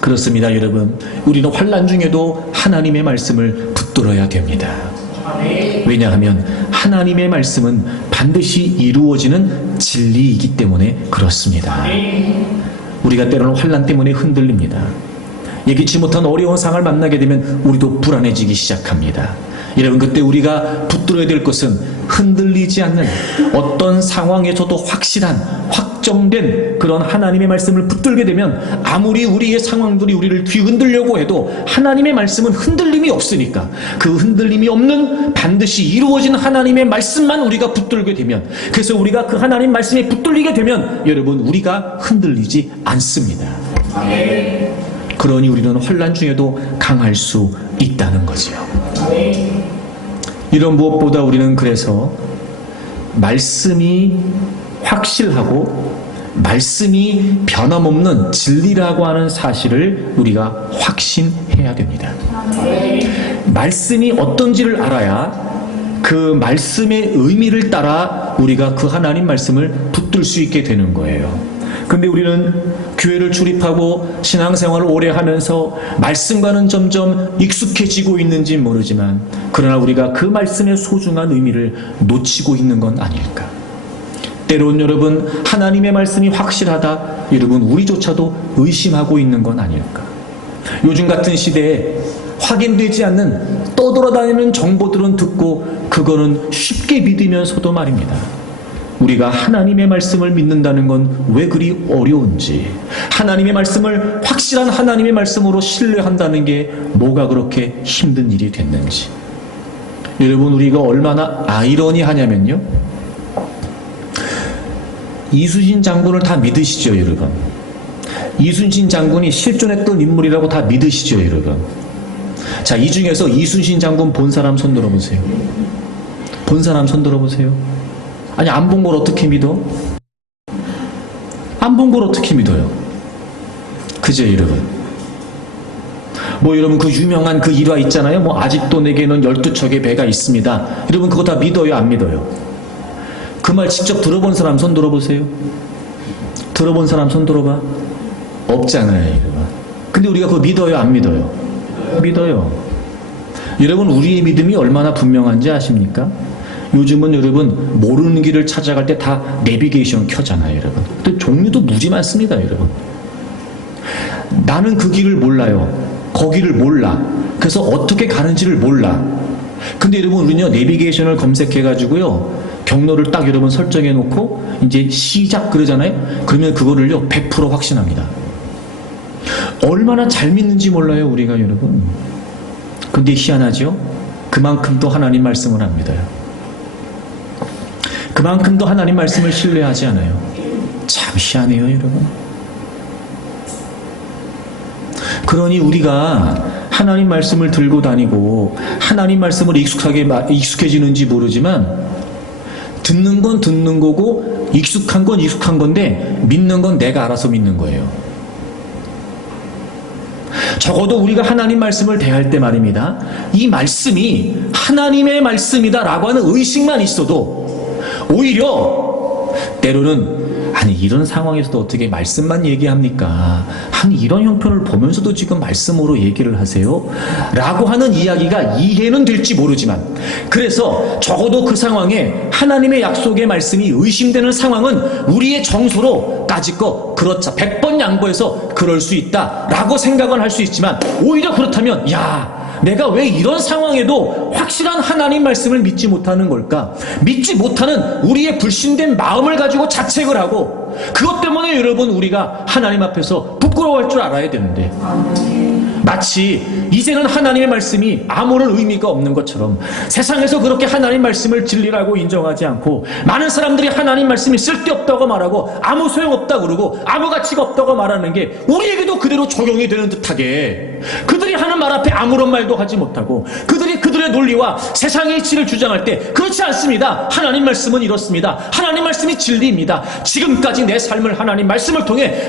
그렇습니다. 여러분, 우리는 환난 중에도 하나님의 말씀을 붙들어야 됩니다. 왜냐하면 하나님의 말씀은 반드시 이루어지는 진리이기 때문에 그렇습니다. 우리가 때로는 환난 때문에 흔들립니다. 예기치 못한 어려운 상황을 만나게 되면 우리도 불안해지기 시작합니다. 여러분, 그때 우리가 붙들어야 될 것은 흔들리지 않는, 어떤 상황에서도 확실한, 확정된 그런 하나님의 말씀을 붙들게 되면 아무리 우리의 상황들이 우리를 뒤흔들려고 해도 하나님의 말씀은 흔들림이 없으니까, 그 흔들림이 없는 반드시 이루어진 하나님의 말씀만 우리가 붙들게 되면, 그래서 우리가 그 하나님 말씀에 붙들리게 되면 여러분, 우리가 흔들리지 않습니다. 그러니 우리는 환난 중에도 강할 수 있다는 거지요. 이런 무엇보다 우리는 그래서 말씀이 확실하고 말씀이 변함없는 진리라고 하는 사실을 우리가 확신해야 됩니다. 말씀이 어떤지를 알아야 그 말씀의 의미를 따라 우리가 그 하나님 말씀을 붙들 수 있게 되는 거예요. 근데 우리는 교회를 출입하고 신앙생활을 오래 하면서 말씀과는 점점 익숙해지고 있는지 모르지만, 그러나 우리가 그 말씀의 소중한 의미를 놓치고 있는 건 아닐까. 때론 여러분, 하나님의 말씀이 확실하다, 여러분 우리조차도 의심하고 있는 건 아닐까. 요즘 같은 시대에 확인되지 않는 떠돌아다니는 정보들은 듣고 그거는 쉽게 믿으면서도 말입니다. 우리가 하나님의 말씀을 믿는다는 건 왜 그리 어려운지, 하나님의 말씀을 확실한 하나님의 말씀으로 신뢰한다는 게 뭐가 그렇게 힘든 일이 됐는지, 여러분, 우리가 얼마나 아이러니하냐면요, 이순신 장군을 다 믿으시죠, 여러분? 이순신 장군이 실존했던 인물이라고 다 믿으시죠, 여러분? 자, 이 중에서 이순신 장군 본 사람 손 들어보세요. 본 사람 손 들어보세요. 아니, 안 본 걸 어떻게 믿어? 안 본 걸 어떻게 믿어요? 그죠, 여러분? 뭐, 여러분, 그 유명한 그 일화 있잖아요. 뭐, 아직도 내게는 12척의 배가 있습니다. 여러분, 그거 다 믿어요, 안 믿어요? 그 말 직접 들어본 사람 손 들어보세요. 들어본 사람 손 들어봐. 없잖아요, 여러분. 근데 우리가 그거 믿어요, 안 믿어요? 믿어요. 여러분, 우리의 믿음이 얼마나 분명한지 아십니까? 요즘은 여러분, 모르는 길을 찾아갈 때 다 내비게이션 켜잖아요, 여러분. 근데 종류도 무지 많습니다, 여러분. 나는 그 길을 몰라요. 거기를 몰라. 그래서 어떻게 가는지를 몰라. 근데 여러분, 우리는요, 내비게이션을 검색해가지고요, 경로를 딱 여러분 설정해 놓고 이제 시작 그러잖아요. 그러면 그거를요 100% 확신합니다. 얼마나 잘 믿는지 몰라요, 우리가, 여러분. 근데 희한하죠? 그만큼도 하나님 말씀을 안 믿어요. 그만큼도 하나님 말씀을 신뢰하지 않아요. 참 희한해요, 여러분. 그러니 우리가 하나님 말씀을 들고 다니고 하나님 말씀을 익숙해지는지 모르지만, 듣는 건 듣는 거고 익숙한 건 익숙한 건데 믿는 건 내가 알아서 믿는 거예요. 적어도 우리가 하나님 말씀을 대할 때 말입니다, 이 말씀이 하나님의 말씀이다 라고 하는 의식만 있어도 오히려 때로는, 아니 이런 상황에서도 어떻게 말씀만 얘기합니까? 아니 이런 형편을 보면서도 지금 말씀으로 얘기를 하세요? 라고 하는 이야기가 이해는 될지 모르지만, 그래서 적어도 그 상황에 하나님의 약속의 말씀이 의심되는 상황은 우리의 정서로 까짓거 그렇자 100번 양보해서 그럴 수 있다 라고 생각은 할 수 있지만, 오히려 그렇다면 야, 내가 왜 이런 상황에도 확실한 하나님 말씀을 믿지 못하는 걸까? 믿지 못하는 우리의 불신된 마음을 가지고 자책을 하고, 그것 때문에 여러분 우리가 하나님 앞에서 부끄러워할 줄 알아야 되는데, 마치 이제는 하나님의 말씀이 아무런 의미가 없는 것처럼 세상에서 그렇게 하나님 말씀을 진리라고 인정하지 않고 많은 사람들이 하나님 말씀이 쓸데없다고 말하고 아무 소용없다고 그러고 아무 가치가 없다고 말하는 게 우리에게도 그대로 적용이 되는 듯하게, 그들이 하는 말 앞에 아무런 말도 하지 못하고 그들의 논리와 세상의 이치를 주장할 때, 그렇지 않습니다. 하나님 말씀은 이렇습니다. 하나님 말씀이 진리입니다. 지금까지 내 삶을 하나님 말씀을 통해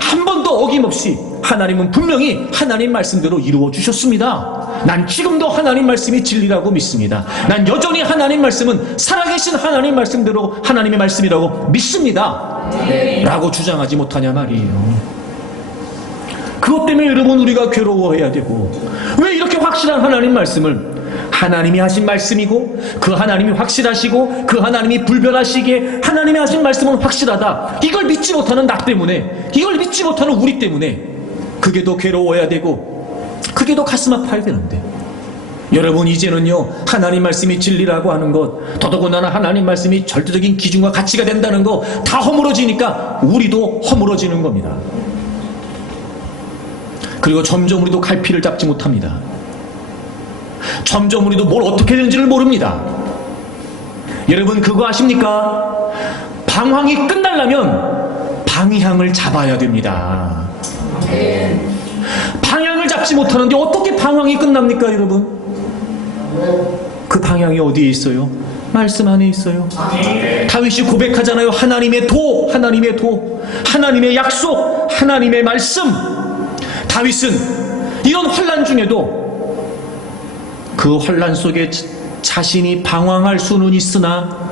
한 번도 어김없이 하나님은 분명히 하나님 말씀대로 이루어 주셨습니다. 난 지금도 하나님 말씀이 진리라고 믿습니다. 난 여전히 하나님 말씀은 살아계신 하나님 말씀대로 하나님의 말씀이라고 믿습니다. 라고 주장하지 못하냐 말이에요. 그것 때문에 여러분 우리가 괴로워해야 되고, 왜 이렇게 확실한 하나님 말씀을, 하나님이 하신 말씀이고 그 하나님이 확실하시고 그 하나님이 불변하시기에 하나님이 하신 말씀은 확실하다, 이걸 믿지 못하는 나 때문에, 이걸 믿지 못하는 우리 때문에 그게 더 괴로워야 되고 그게 더 가슴 아파야 되는데, 여러분 이제는요 하나님 말씀이 진리라고 하는 것, 더더군다나 하나님 말씀이 절대적인 기준과 가치가 된다는 거 다 허물어지니까 우리도 허물어지는 겁니다. 그리고 점점 우리도 갈피를 잡지 못합니다. 점점 우리도 뭘 어떻게 되는지를 모릅니다. 여러분 그거 아십니까? 방황이 끝나려면 방향을 잡아야 됩니다. 방향을 잡지 못하는데 어떻게 방황이 끝납니까, 여러분? 그 방향이 어디에 있어요? 말씀 안에 있어요. 다윗이 고백하잖아요. 하나님의 도, 하나님의 도, 하나님의 약속, 하나님의 말씀. 다윗은 이런 환난 중에도 그 환난 속에 자신이 방황할 수는 있으나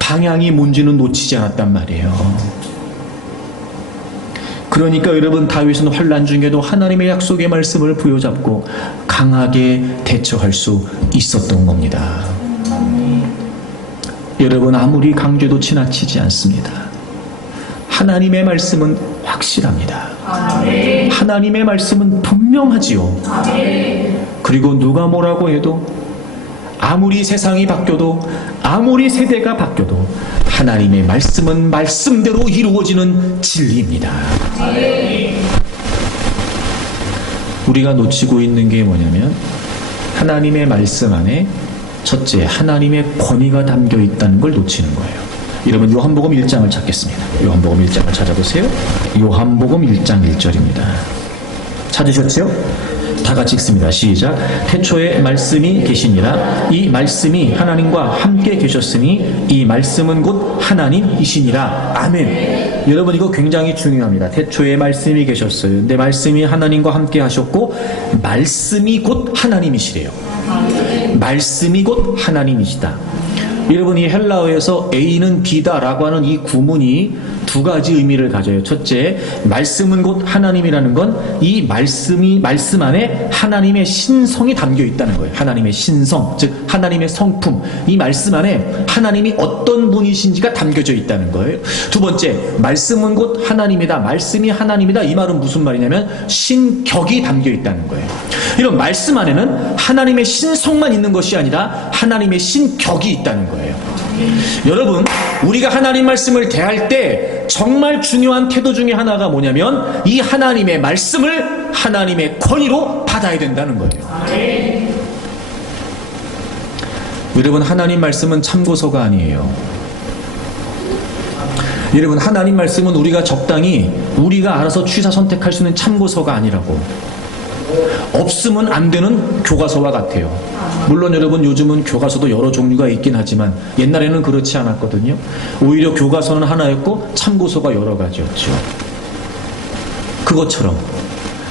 방향이 뭔지는 놓치지 않았단 말이에요. 그러니까 여러분 다윗은 환난 중에도 하나님의 약속의 말씀을 부여잡고 강하게 대처할 수 있었던 겁니다. 여러분 아무리 강조도 지나치지 않습니다. 하나님의 말씀은 확실합니다. 하나님의 말씀은 분명하지요. 그리고 누가 뭐라고 해도, 아무리 세상이 바뀌어도, 아무리 세대가 바뀌어도 하나님의 말씀은 말씀대로 이루어지는 진리입니다. 우리가 놓치고 있는 게 뭐냐면, 하나님의 말씀 안에 첫째, 하나님의 권위가 담겨 있다는 걸 놓치는 거예요. 여러분, 요한복음 1장을 찾겠습니다. 요한복음 1장을 찾아보세요. 요한복음 1장 1절입니다. 찾으셨죠? 다 같이 읽습니다. 시작. 태초에 말씀이 계시니라. 이 말씀이 하나님과 함께 계셨으니 이 말씀은 곧 하나님이시니라. 아멘. 여러분, 이거 굉장히 중요합니다. 태초에 말씀이 계셨어요. 근데 말씀이 하나님과 함께 하셨고 말씀이 곧 하나님이시래요. 말씀이 곧 하나님이시다. 여러분, 이 헬라어에서 A는 B다라고 하는 이 구문이 두 가지 의미를 가져요. 첫째, 말씀은 곧 하나님이라는 건 이 말씀 안에 하나님의 신성이 담겨 있다는 거예요. 하나님의 신성, 즉 하나님의 성품, 이 말씀 안에 하나님이 어떤 분이신지가 담겨져 있다는 거예요. 두 번째, 말씀은 곧 하나님이다. 말씀이 하나님이다. 이 말은 무슨 말이냐면 신격이 담겨 있다는 거예요. 이런 말씀 안에는 하나님의 신성만 있는 것이 아니라 하나님의 신격이 있다는 거예요. 여러분, 우리가 하나님 말씀을 대할 때 정말 중요한 태도 중에 하나가 뭐냐면 이 하나님의 말씀을 하나님의 권위로 받아야 된다는 거예요. 여러분, 하나님 말씀은 참고서가 아니에요. 여러분, 하나님 말씀은 우리가 적당히 우리가 알아서 취사 선택할 수 있는 참고서가 아니라고. 없으면 안 되는 교과서와 같아요. 물론 여러분, 요즘은 교과서도 여러 종류가 있긴 하지만 옛날에는 그렇지 않았거든요. 오히려 교과서는 하나였고 참고서가 여러 가지였죠. 그것처럼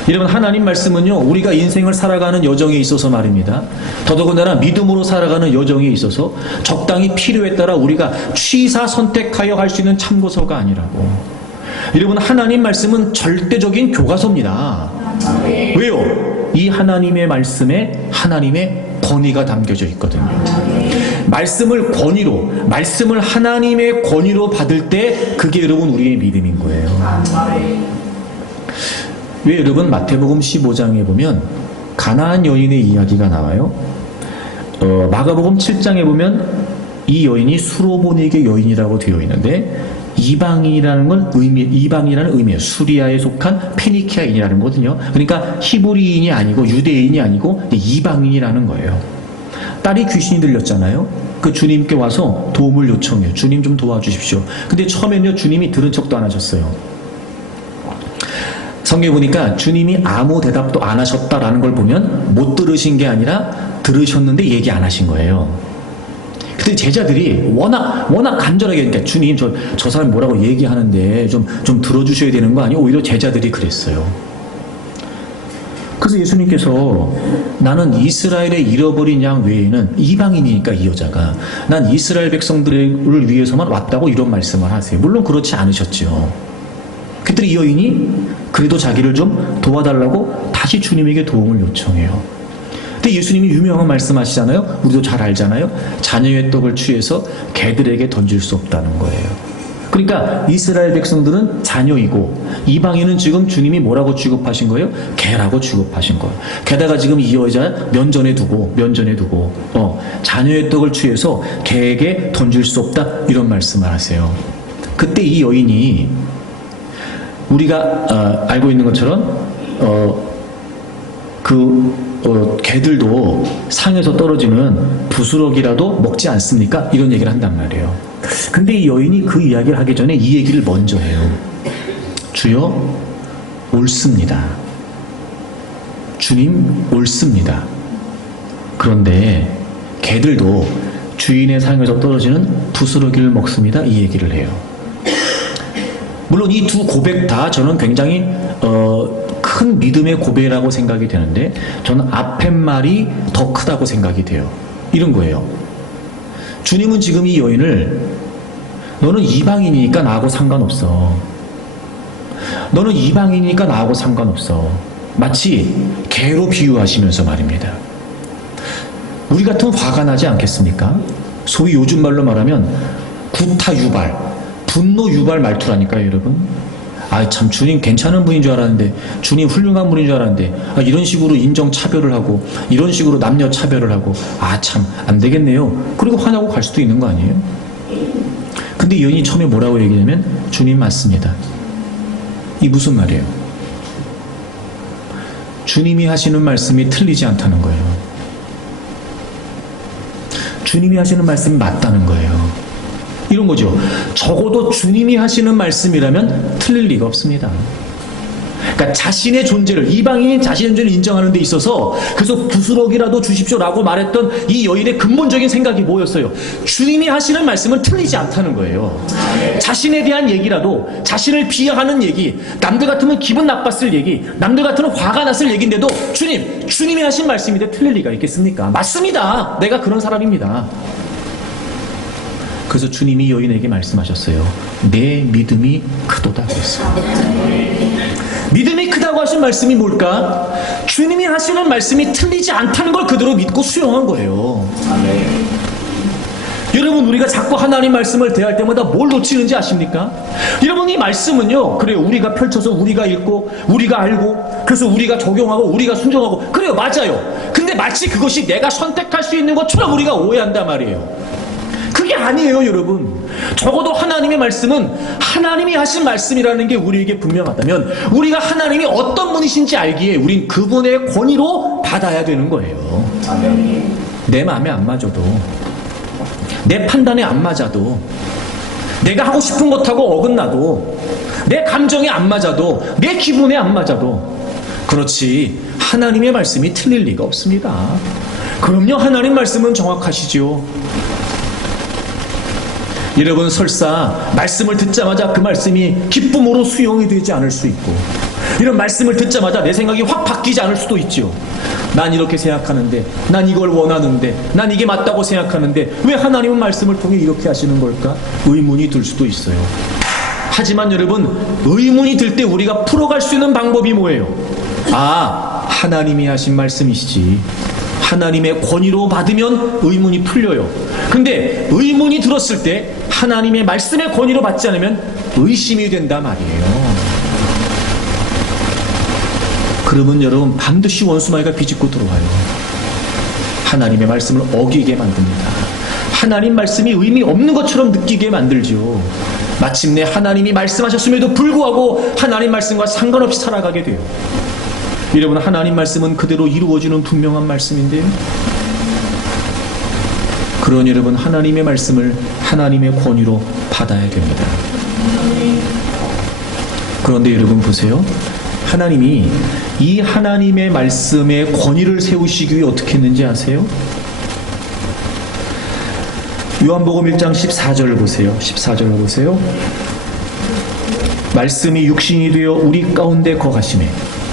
여러분, 하나님 말씀은요, 우리가 인생을 살아가는 여정에 있어서 말입니다. 더더군다나 믿음으로 살아가는 여정에 있어서 적당히 필요에 따라 우리가 취사 선택하여 할 수 있는 참고서가 아니라고. 여러분, 하나님 말씀은 절대적인 교과서입니다. 왜요? 이 하나님의 말씀에 하나님의 권위가 담겨져 있거든요. 말씀을 권위로, 말씀을 하나님의 권위로 받을 때 그게 여러분 우리의 믿음인 거예요. 왜 여러분, 마태복음 15장에 보면 가나안 여인의 이야기가 나와요. 마가복음 7장에 보면 이 여인이 수로보닉의 여인이라고 되어 있는데 이방이라는 건 이방이라는 의미예요. 수리아에 속한 페니키아인이라는 거거든요. 그러니까 히브리인이 아니고 유대인이 아니고 이방인이라는 거예요. 딸이 귀신이 들렸잖아요. 그 주님께 와서 도움을 요청해요. 주님 좀 도와주십시오. 근데 처음에는요, 주님이 들은 척도 안 하셨어요. 성경에 보니까 주님이 아무 대답도 안 하셨다라는 걸 보면 못 들으신 게 아니라 들으셨는데 얘기 안 하신 거예요. 그때 제자들이 워낙 간절하게, 그러니까 주님 저 사람 뭐라고 얘기하는데 좀 들어주셔야 되는 거 아니에요? 오히려 제자들이 그랬어요. 그래서 예수님께서 나는 이스라엘의 잃어버린 양 외에는 이방인이니까 이 여자가 난 이스라엘 백성들을 위해서만 왔다고 이런 말씀을 하세요. 물론 그렇지 않으셨죠. 그때 이 여인이 그래도 자기를 좀 도와달라고 다시 주님에게 도움을 요청해요. 근데 예수님이 유명한 말씀하시잖아요. 우리도 잘 알잖아요. 자녀의 떡을 취해서 개들에게 던질 수 없다는 거예요. 그러니까 이스라엘 백성들은 자녀이고 이방인은 지금 주님이 뭐라고 취급하신 거예요? 개라고 취급하신 거예요. 게다가 지금 이 여자 면전에 두고 자녀의 떡을 취해서 개에게 던질 수 없다 이런 말씀을 하세요. 그때 이 여인이 우리가 알고 있는 것처럼 개들도 상에서 떨어지는 부스러기라도 먹지 않습니까? 이런 얘기를 한단 말이에요. 근데 이 여인이 그 이야기를 하기 전에 이 얘기를 먼저 해요. 주여, 옳습니다. 주님, 옳습니다. 그런데 개들도 주인의 상에서 떨어지는 부스러기를 먹습니다. 이 얘기를 해요. 물론 이 두 고백 다 저는 굉장히 큰 믿음의 고백이라고 생각이 되는데 저는 앞에 말이 더 크다고 생각이 돼요. 이런 거예요. 주님은 지금 이 여인을 너는 이방인이니까 나하고 상관없어. 너는 이방인이니까 나하고 상관없어. 마치 개로 비유하시면서 말입니다. 우리 같으면 화가 나지 않겠습니까? 소위 요즘 말로 말하면 구타유발, 분노 유발 말투라니까요, 여러분. 참 주님 괜찮은 분인 줄 알았는데, 주님 훌륭한 분인 줄 알았는데, 이런 식으로 인정차별을 하고 이런 식으로 남녀 차별을 하고 참 안 되겠네요. 그리고 화나고 갈 수도 있는 거 아니에요? 근데 여인이 처음에 뭐라고 얘기하냐면 주님 맞습니다. 이 무슨 말이에요? 주님이 하시는 말씀이 틀리지 않다는 거예요. 주님이 하시는 말씀이 맞다는 거예요. 이런 거죠. 적어도 주님이 하시는 말씀이라면 틀릴 리가 없습니다. 그러니까 자신의 존재를, 이방인이 자신의 존재를 인정하는 데 있어서 그래서 부스러기라도 주십시오라고 말했던 이 여인의 근본적인 생각이 뭐였어요? 주님이 하시는 말씀은 틀리지 않다는 거예요. 자신에 대한 얘기라도, 자신을 비하하는 얘기, 남들 같으면 기분 나빴을 얘기, 남들 같으면 화가 났을 얘기인데도 주님이 하신 말씀인데 틀릴 리가 있겠습니까? 맞습니다. 내가 그런 사람입니다. 그래서 주님이 여인에게 말씀하셨어요. 내 믿음이 크도다 그랬어요. 믿음이 크다고 하신 말씀이 뭘까? 주님이 하시는 말씀이 틀리지 않다는 걸 그대로 믿고 수용한 거예요. 아멘. 여러분, 우리가 자꾸 하나님 말씀을 대할 때마다 뭘 놓치는지 아십니까? 여러분, 이 말씀은요, 그래요, 우리가 펼쳐서 우리가 읽고 우리가 알고 그래서 우리가 적용하고 우리가 순종하고 그래요, 맞아요. 근데 마치 그것이 내가 선택할 수 있는 것처럼 우리가 오해한단 말이에요. 그게 아니에요, 여러분. 적어도 하나님의 말씀은 하나님이 하신 말씀이라는 게 우리에게 분명하다면 우리가 하나님이 어떤 분이신지 알기에 우린 그분의 권위로 받아야 되는 거예요. 내 마음에 안 맞아도, 내 판단에 안 맞아도, 내가 하고 싶은 것하고 어긋나도, 내 감정에 안 맞아도, 내 기분에 안 맞아도, 그렇지 하나님의 말씀이 틀릴 리가 없습니다. 그럼요, 하나님 말씀은 정확하시죠. 여러분, 설사 말씀을 듣자마자 그 말씀이 기쁨으로 수용이 되지 않을 수 있고, 이런 말씀을 듣자마자 내 생각이 확 바뀌지 않을 수도 있죠. 난 이렇게 생각하는데, 난 이걸 원하는데, 난 이게 맞다고 생각하는데 왜 하나님은 말씀을 통해 이렇게 하시는 걸까? 의문이 들 수도 있어요. 하지만 여러분, 의문이 들 때 우리가 풀어갈 수 있는 방법이 뭐예요? 하나님이 하신 말씀이시지. 하나님의 권위로 받으면 의문이 풀려요. 근데 의문이 들었을 때 하나님의 말씀의 권위로 받지 않으면 의심이 된단 말이에요. 그러면 여러분, 반드시 원수마귀가 비집고 들어와요. 하나님의 말씀을 어기게 만듭니다. 하나님 말씀이 의미 없는 것처럼 느끼게 만들죠. 마침내 하나님이 말씀하셨음에도 불구하고 하나님 말씀과 상관없이 살아가게 돼요. 여러분, 하나님 말씀은 그대로 이루어지는 분명한 말씀인데요. 그런 여러분, 하나님의 말씀을 하나님의 권위로 받아야 됩니다. 그런데 여러분 보세요. 하나님이 이 하나님의 말씀의 권위를 세우시기 위해 어떻게 했는지 아세요? 요한복음 1장 14절을 보세요. 14절을 보세요. 말씀이 육신이 되어 우리 가운데 거하시매.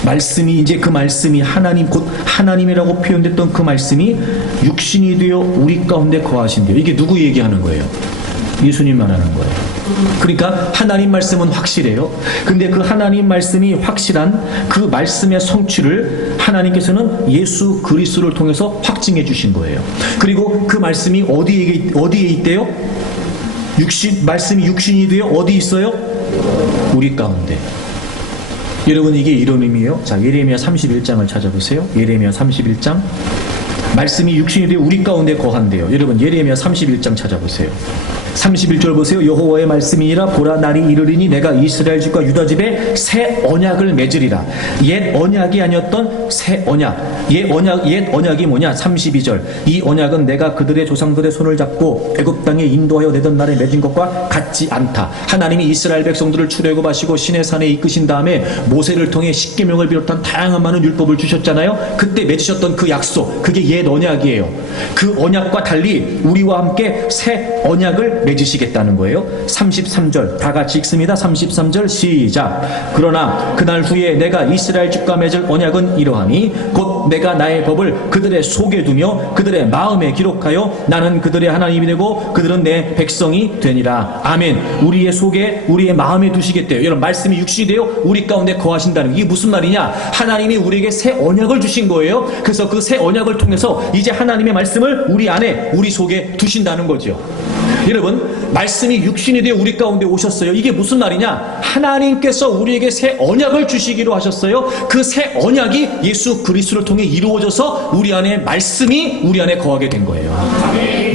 말씀이, 이제 그 말씀이 하나님, 곧 하나님이라고 표현됐던 그 말씀이 육신이 되어 우리 가운데 거하신대요. 이게 누구 얘기하는 거예요? 예수님 말하는 거예요. 그러니까 하나님 말씀은 확실해요. 근데 그 하나님 말씀이 확실한 그 말씀의 성취를 하나님께서는 예수 그리스도를 통해서 확증해 주신 거예요. 그리고 그 말씀이 어디에 있대요? 말씀이 육신이 되어 어디 있어요? 우리 가운데. 여러분, 이게 이런 의미예요. 자, 예레미야 31장을 찾아보세요. 예레미야 31장. 말씀이 육신이 되어 우리 가운데 거한대요. 여러분, 예레미야 31장 찾아보세요. 31절 보세요. 여호와의 말씀이니라. 보라, 날이 이르리니 내가 이스라엘 집과 유다 집에 새 언약을 맺으리라. 옛 언약이 아니었던 새 언약. 옛 언약이 뭐냐? 32절. 이 언약은 내가 그들의 조상들의 손을 잡고 애굽 땅에 인도하여 내던 날에 맺은 것과 같지 않다. 하나님이 이스라엘 백성들을 출애굽하시고 시내 산에 이끄신 다음에 모세를 통해 십계명을 비롯한 다양한 많은 율법을 주셨잖아요. 그때 맺으셨던 그 약속, 그게 옛 언약이에요. 그 언약과 달리 우리와 함께 새 언약을 맺으시겠다는 거예요. 33절 다 같이 읽습니다. 33절 시작. 그러나 그날 후에 내가 이스라엘 집과 맺을 언약은 이러하니 곧 내가 나의 법을 그들의 속에 두며 그들의 마음에 기록하여 나는 그들의 하나님이 되고 그들은 내 백성이 되니라. 아멘. 우리의 속에, 우리의 마음에 두시겠대요. 여러분, 말씀이 육신이 되어 우리 가운데 거하신다는 게 이게 무슨 말이냐? 하나님이 우리에게 새 언약을 주신 거예요. 그래서 그 새 언약을 통해서 이제 하나님의 말씀을 우리 안에, 우리 속에 두신다는 거죠. 여러분, 말씀이 육신이 되어 우리 가운데 오셨어요. 이게 무슨 말이냐? 하나님께서 우리에게 새 언약을 주시기로 하셨어요. 그 새 언약이 예수 그리스도를 통해 이루어져서 우리 안에 말씀이 우리 안에 거하게 된 거예요.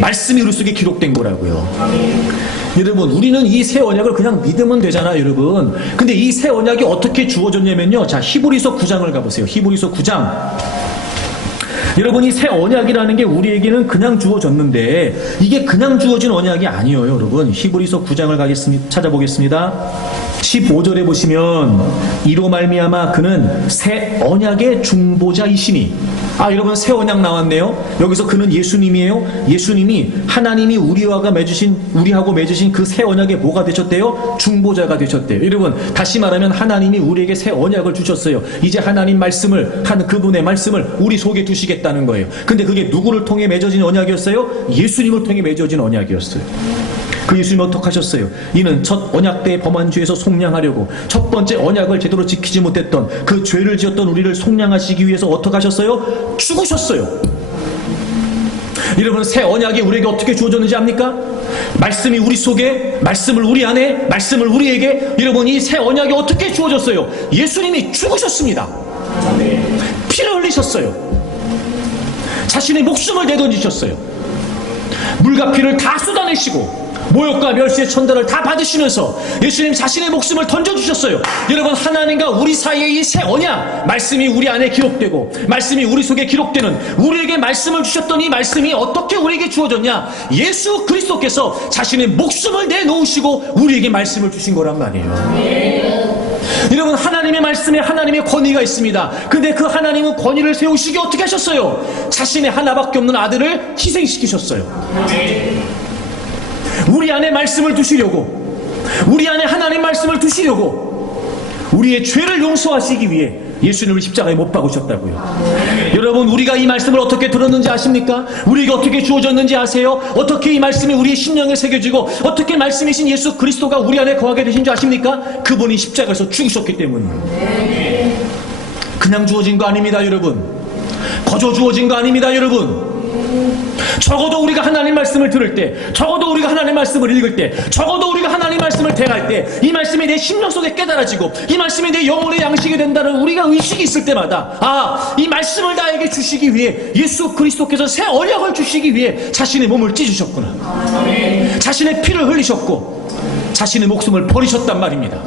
말씀이 우리 속에 기록된 거라고요. 여러분, 우리는 이 새 언약을 그냥 믿으면 되잖아요, 여러분. 근데 이 새 언약이 어떻게 주어졌냐면요. 자, 히브리서 9장을 가보세요. 히브리서 9장. 여러분, 이 새 언약이라는 게 우리에게는 그냥 주어졌는데 이게 그냥 주어진 언약이 아니에요. 여러분, 히브리서 9장을 찾아보겠습니다. 15절에 보시면 이로 말미암아 그는 새 언약의 중보자이시니. 여러분, 새 언약 나왔네요. 여기서 그는 예수님이에요. 예수님이 하나님이 우리하고 맺으신 그 새 언약에 뭐가 되셨대요? 중보자가 되셨대요. 여러분, 다시 말하면 하나님이 우리에게 새 언약을 주셨어요. 이제 하나님 말씀을, 그분의 말씀을 우리 속에 두시겠다는 거예요. 근데 그게 누구를 통해 맺어진 언약이었어요? 예수님을 통해 맺어진 언약이었어요. 그 예수님 어떻게 하셨어요? 이는 첫 언약 때 범한 죄에서 속량하려고 첫 번째 언약을 제대로 지키지 못했던 그 죄를 지었던 우리를 속량하시기 위해서 어떻게 하셨어요? 죽으셨어요. 여러분, 새 언약이 우리에게 어떻게 주어졌는지 압니까? 말씀이 우리 속에, 말씀을 우리 안에, 말씀을 우리에게. 여러분, 이 새 언약이 어떻게 주어졌어요? 예수님이 죽으셨습니다. 피를 흘리셨어요. 자신의 목숨을 내던지셨어요. 물과 피를 다 쏟아내시고 모욕과 멸시의 천대를 다 받으시면서 예수님 자신의 목숨을 던져주셨어요. 여러분, 하나님과 우리 사이의 이 새 언약, 말씀이 우리 안에 기록되고 말씀이 우리 속에 기록되는, 우리에게 말씀을 주셨던 이 말씀이 어떻게 우리에게 주어졌냐? 예수 그리스도께서 자신의 목숨을 내놓으시고 우리에게 말씀을 주신 거란 말이에요. 여러분, 하나님의 말씀에 하나님의 권위가 있습니다. 근데 그 하나님은 권위를 세우시기 어떻게 하셨어요? 자신의 하나밖에 없는 아들을 희생시키셨어요. 우리 안에 말씀을 두시려고, 우리 안에 하나님 말씀을 두시려고, 우리의 죄를 용서하시기 위해 예수님을 십자가에 못 박으셨다고요. 여러분, 우리가 이 말씀을 어떻게 들었는지 아십니까? 우리에게 어떻게 주어졌는지 아세요? 어떻게 이 말씀이 우리의 심령에 새겨지고 어떻게 말씀이신 예수 그리스도가 우리 안에 거하게 되신 줄 아십니까? 그분이 십자가에서 죽으셨기 때문이에요. 그냥 주어진 거 아닙니다, 여러분. 거저 주어진 거 아닙니다, 여러분. 적어도 우리가 하나님 말씀을 들을 때, 적어도 우리가 하나님 말씀을 읽을 때, 적어도 우리가 하나님 말씀을 대할 때, 이 말씀이 내 심령 속에 깨달아지고 이 말씀이 내 영혼의 양식이 된다는 우리가 의식이 있을 때마다, 이 말씀을 나에게 주시기 위해 예수 그리스도께서 새 언약을 주시기 위해 자신의 몸을 찢으셨구나, 자신의 피를 흘리셨고 자신의 목숨을 버리셨단 말입니다.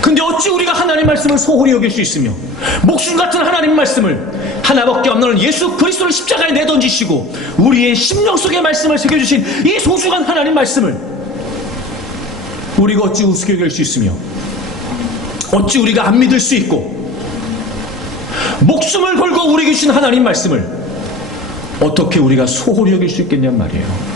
근데 어찌 우리가 하나님 말씀을 소홀히 여길 수 있으며 목숨 같은 하나님 말씀을, 하나밖에 없는 예수 그리스도를 십자가에 내던지시고 우리의 심령 속에 말씀을 새겨주신 이 소중한 하나님 말씀을 우리가 어찌 우습게 여길 수 있으며 어찌 우리가 안 믿을 수 있고, 목숨을 걸고 우리에게 주신 하나님 말씀을 어떻게 우리가 소홀히 여길 수 있겠냔 말이에요.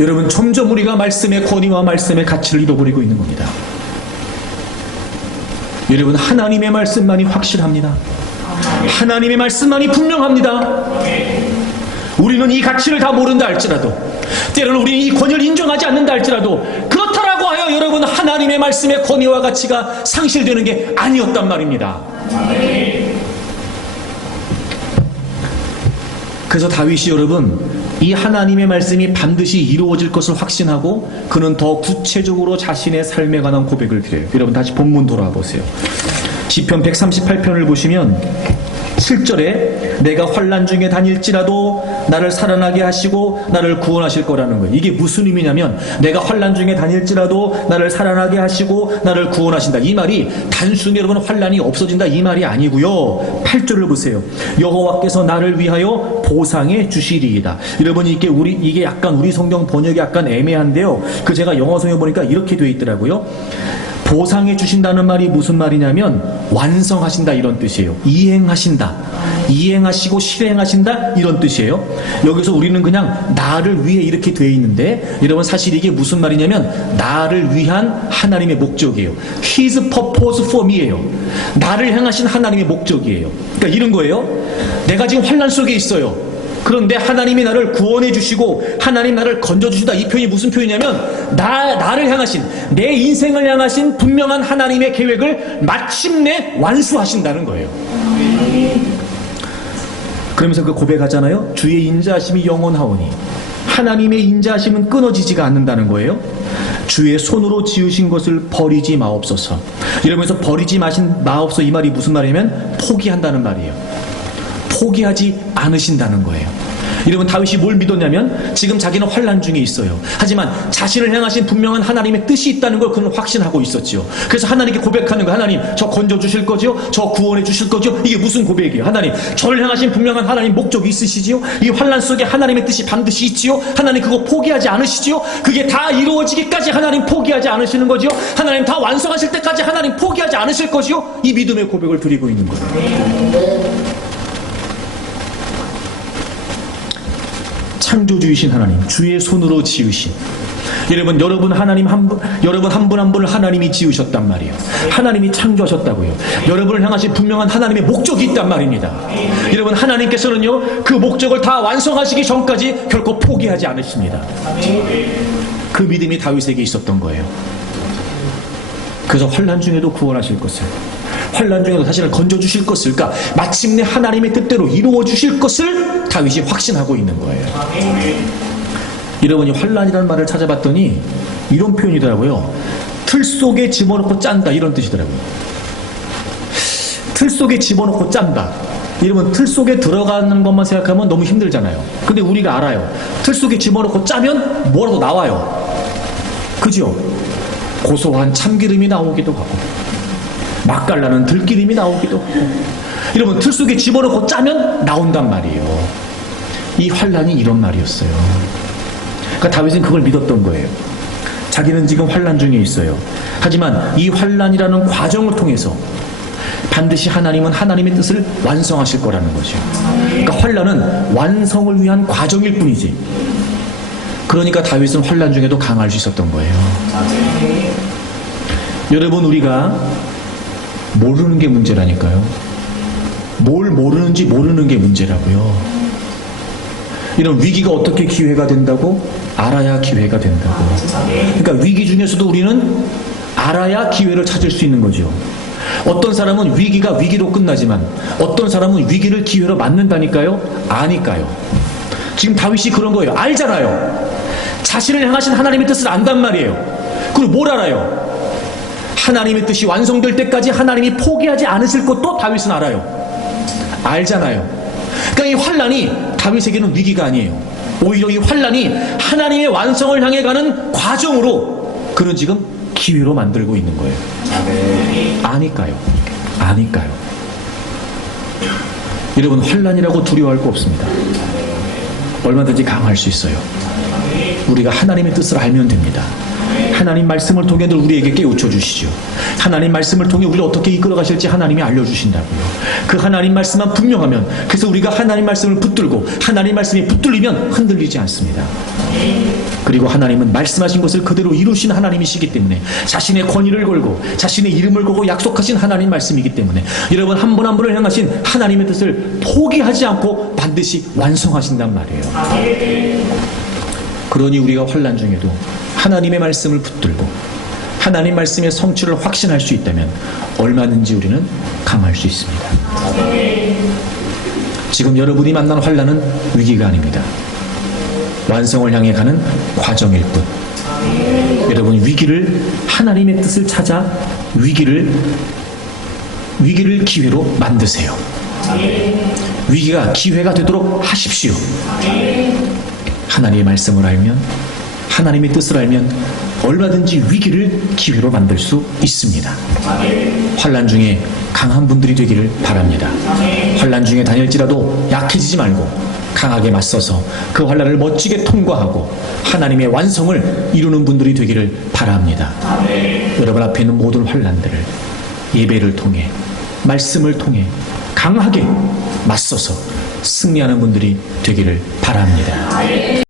여러분, 점점 우리가 말씀의 권위와 말씀의 가치를 잃어버리고 있는 겁니다. 여러분, 하나님의 말씀만이 확실합니다. 하나님의 말씀만이 분명합니다. 우리는 이 가치를 다 모른다 할지라도, 때로는 우리는 이 권위를 인정하지 않는다 할지라도, 그렇다라고 하여 여러분, 하나님의 말씀의 권위와 가치가 상실되는 게 아니었단 말입니다. 그래서 다윗이 여러분, 이 하나님의 말씀이 반드시 이루어질 것을 확신하고 그는 더 구체적으로 자신의 삶에 관한 고백을 드려요. 여러분, 다시 본문 돌아와 보세요. 시편 138편을 보시면 7절에 내가 환난 중에 다닐지라도 나를 살아나게 하시고 나를 구원하실 거라는 거예요. 이게 무슨 의미냐면, 내가 환난 중에 다닐지라도 나를 살아나게 하시고 나를 구원하신다. 이 말이 단순히 여러분 환난이 없어진다 이 말이 아니고요. 8절을 보세요. 여호와께서 나를 위하여 보상해 주시리이다. 여러분, 이게 약간 우리 성경 번역이 약간 애매한데요. 제가 영어 성경 보니까 이렇게 되어 있더라고요. 보상해 주신다는 말이 무슨 말이냐면 완성하신다 이런 뜻이에요. 이행하신다, 이행하시고 실행하신다 이런 뜻이에요. 여기서 우리는 그냥 나를 위해 이렇게 되어 있는데, 여러분, 사실 이게 무슨 말이냐면 나를 위한 하나님의 목적이에요. His purpose for me예요. 나를 향하신 하나님의 목적이에요. 그러니까 이런 거예요. 내가 지금 환난 속에 있어요. 그런데 하나님이 나를 구원해 주시고 하나님 나를 건져 주신다. 이 표현이 무슨 표현이냐면 나를 향하신, 내 인생을 향하신 분명한 하나님의 계획을 마침내 완수하신다는 거예요. 그러면서 그 고백하잖아요. 주의 인자하심이 영원하오니. 하나님의 인자하심은 끊어지지가 않는다는 거예요. 주의 손으로 지으신 것을 버리지 마옵소서. 이러면서 버리지 마옵소서, 이 말이 무슨 말이냐면 포기한다는 말이에요. 포기하지 않으신다는 거예요. 여러분 다윗이 뭘 믿었냐면 지금 자기는 환난 중에 있어요. 하지만 자신을 향하신 분명한 하나님의 뜻이 있다는 걸 그는 확신하고 있었지요. 그래서 하나님께 고백하는 거예요. 하나님 저 건져주실 거지요? 저 구원해 주실 거지요? 이게 무슨 고백이에요? 하나님 저를 향하신 분명한 하나님 목적이 있으시지요? 이 환난 속에 하나님의 뜻이 반드시 있지요? 하나님 그거 포기하지 않으시지요? 그게 다 이루어지기까지 하나님 포기하지 않으시는 거지요? 하나님 다 완성하실 때까지 하나님 포기하지 않으실 것이요? 이 믿음의 고백을 드리고 있는 거예요. 창조주이신 하나님, 주의 손으로 지으신 여러분 하나님 한 분 한 분을 하나님이 지으셨단 말이에요. 하나님이 창조하셨다고요. 여러분을 향하신 분명한 하나님의 목적이 있단 말입니다. 여러분 하나님께서는요 그 목적을 다 완성하시기 전까지 결코 포기하지 않으십니다. 그 믿음이 다윗에게 있었던 거예요. 그래서 환난 중에도 구원하실 것을, 환난 중에도 자신을 건져주실 것을, 그러니까 마침내 하나님의 뜻대로 이루어주실 것을 다윗이 확신하고 있는 거예요. 여러분이 환난이라는 말을 찾아봤더니 이런 표현이더라고요. 틀 속에 집어넣고 짠다, 이런 뜻이더라고요. 틀 속에 집어넣고 짠다. 여러분 틀 속에 들어가는 것만 생각하면 너무 힘들잖아요. 근데 우리가 알아요. 틀 속에 집어넣고 짜면 뭐라도 나와요. 그죠? 고소한 참기름이 나오기도 하고 맛깔나는 들기름이 나오기도 하고, 여러분 틀 속에 집어넣고 짜면 나온단 말이에요. 이 환난이 이런 말이었어요. 그러니까 다윗은 그걸 믿었던 거예요. 자기는 지금 환난 중에 있어요. 하지만 이 환난이라는 과정을 통해서 반드시 하나님은 하나님의 뜻을 완성하실 거라는 거죠. 그러니까 환난은 완성을 위한 과정일 뿐이지. 그러니까 다윗은 환난 중에도 강할 수 있었던 거예요. 여러분 우리가 모르는 게 문제라니까요. 뭘 모르는지 모르는 게 문제라고요. 이런 위기가 어떻게 기회가 된다고? 알아야 기회가 된다고. 그러니까 위기 중에서도 우리는 알아야 기회를 찾을 수 있는 거죠. 어떤 사람은 위기가 위기로 끝나지만 어떤 사람은 위기를 기회로 맞는다니까요. 아니까요. 지금 다윗이 그런 거예요. 알잖아요. 자신을 향하신 하나님의 뜻을 안단 말이에요. 그리고 뭘 알아요? 하나님의 뜻이 완성될 때까지 하나님이 포기하지 않으실 것도 다윗은 알아요. 알잖아요. 그러니까 이 환난이 다윗에게는 위기가 아니에요. 오히려 이 환난이 하나님의 완성을 향해 가는 과정으로 그는 지금 기회로 만들고 있는 거예요. 아니까요. 아니까요. 여러분 환난이라고 두려워할 거 없습니다. 얼마든지 강할 수 있어요. 우리가 하나님의 뜻을 알면 됩니다. 하나님 말씀을 통해 늘 우리에게 깨우쳐 주시죠. 하나님 말씀을 통해 우리를 어떻게 이끌어 가실지 하나님이 알려주신다고요. 그 하나님 말씀만 분명하면, 그래서 우리가 하나님 말씀을 붙들고 하나님 말씀이 붙들리면 흔들리지 않습니다. 그리고 하나님은 말씀하신 것을 그대로 이루신 하나님이시기 때문에 자신의 권위를 걸고 자신의 이름을 걸고 약속하신 하나님 말씀이기 때문에 여러분 한 분 한 분을 향하신 하나님의 뜻을 포기하지 않고 반드시 완성하신단 말이에요. 그러니 우리가 환난 중에도 하나님의 말씀을 붙들고 하나님 말씀의 성취를 확신할 수 있다면 얼마든지 우리는 강할 수 있습니다. 지금 여러분이 만난 환난은 위기가 아닙니다. 완성을 향해 가는 과정일 뿐. 여러분 위기를, 하나님의 뜻을 찾아 위기를 기회로 만드세요. 위기가 기회가 되도록 하십시오. 하나님의 말씀을 알면, 하나님의 뜻을 알면 얼마든지 위기를 기회로 만들 수 있습니다. 환난 중에 강한 분들이 되기를 바랍니다. 환난 중에 다닐지라도 약해지지 말고 강하게 맞서서 그 환난을 멋지게 통과하고 하나님의 완성을 이루는 분들이 되기를 바랍니다. 여러분 앞에 있는 모든 환난들을 예배를 통해, 말씀을 통해 강하게 맞서서 승리하는 분들이 되기를 바랍니다.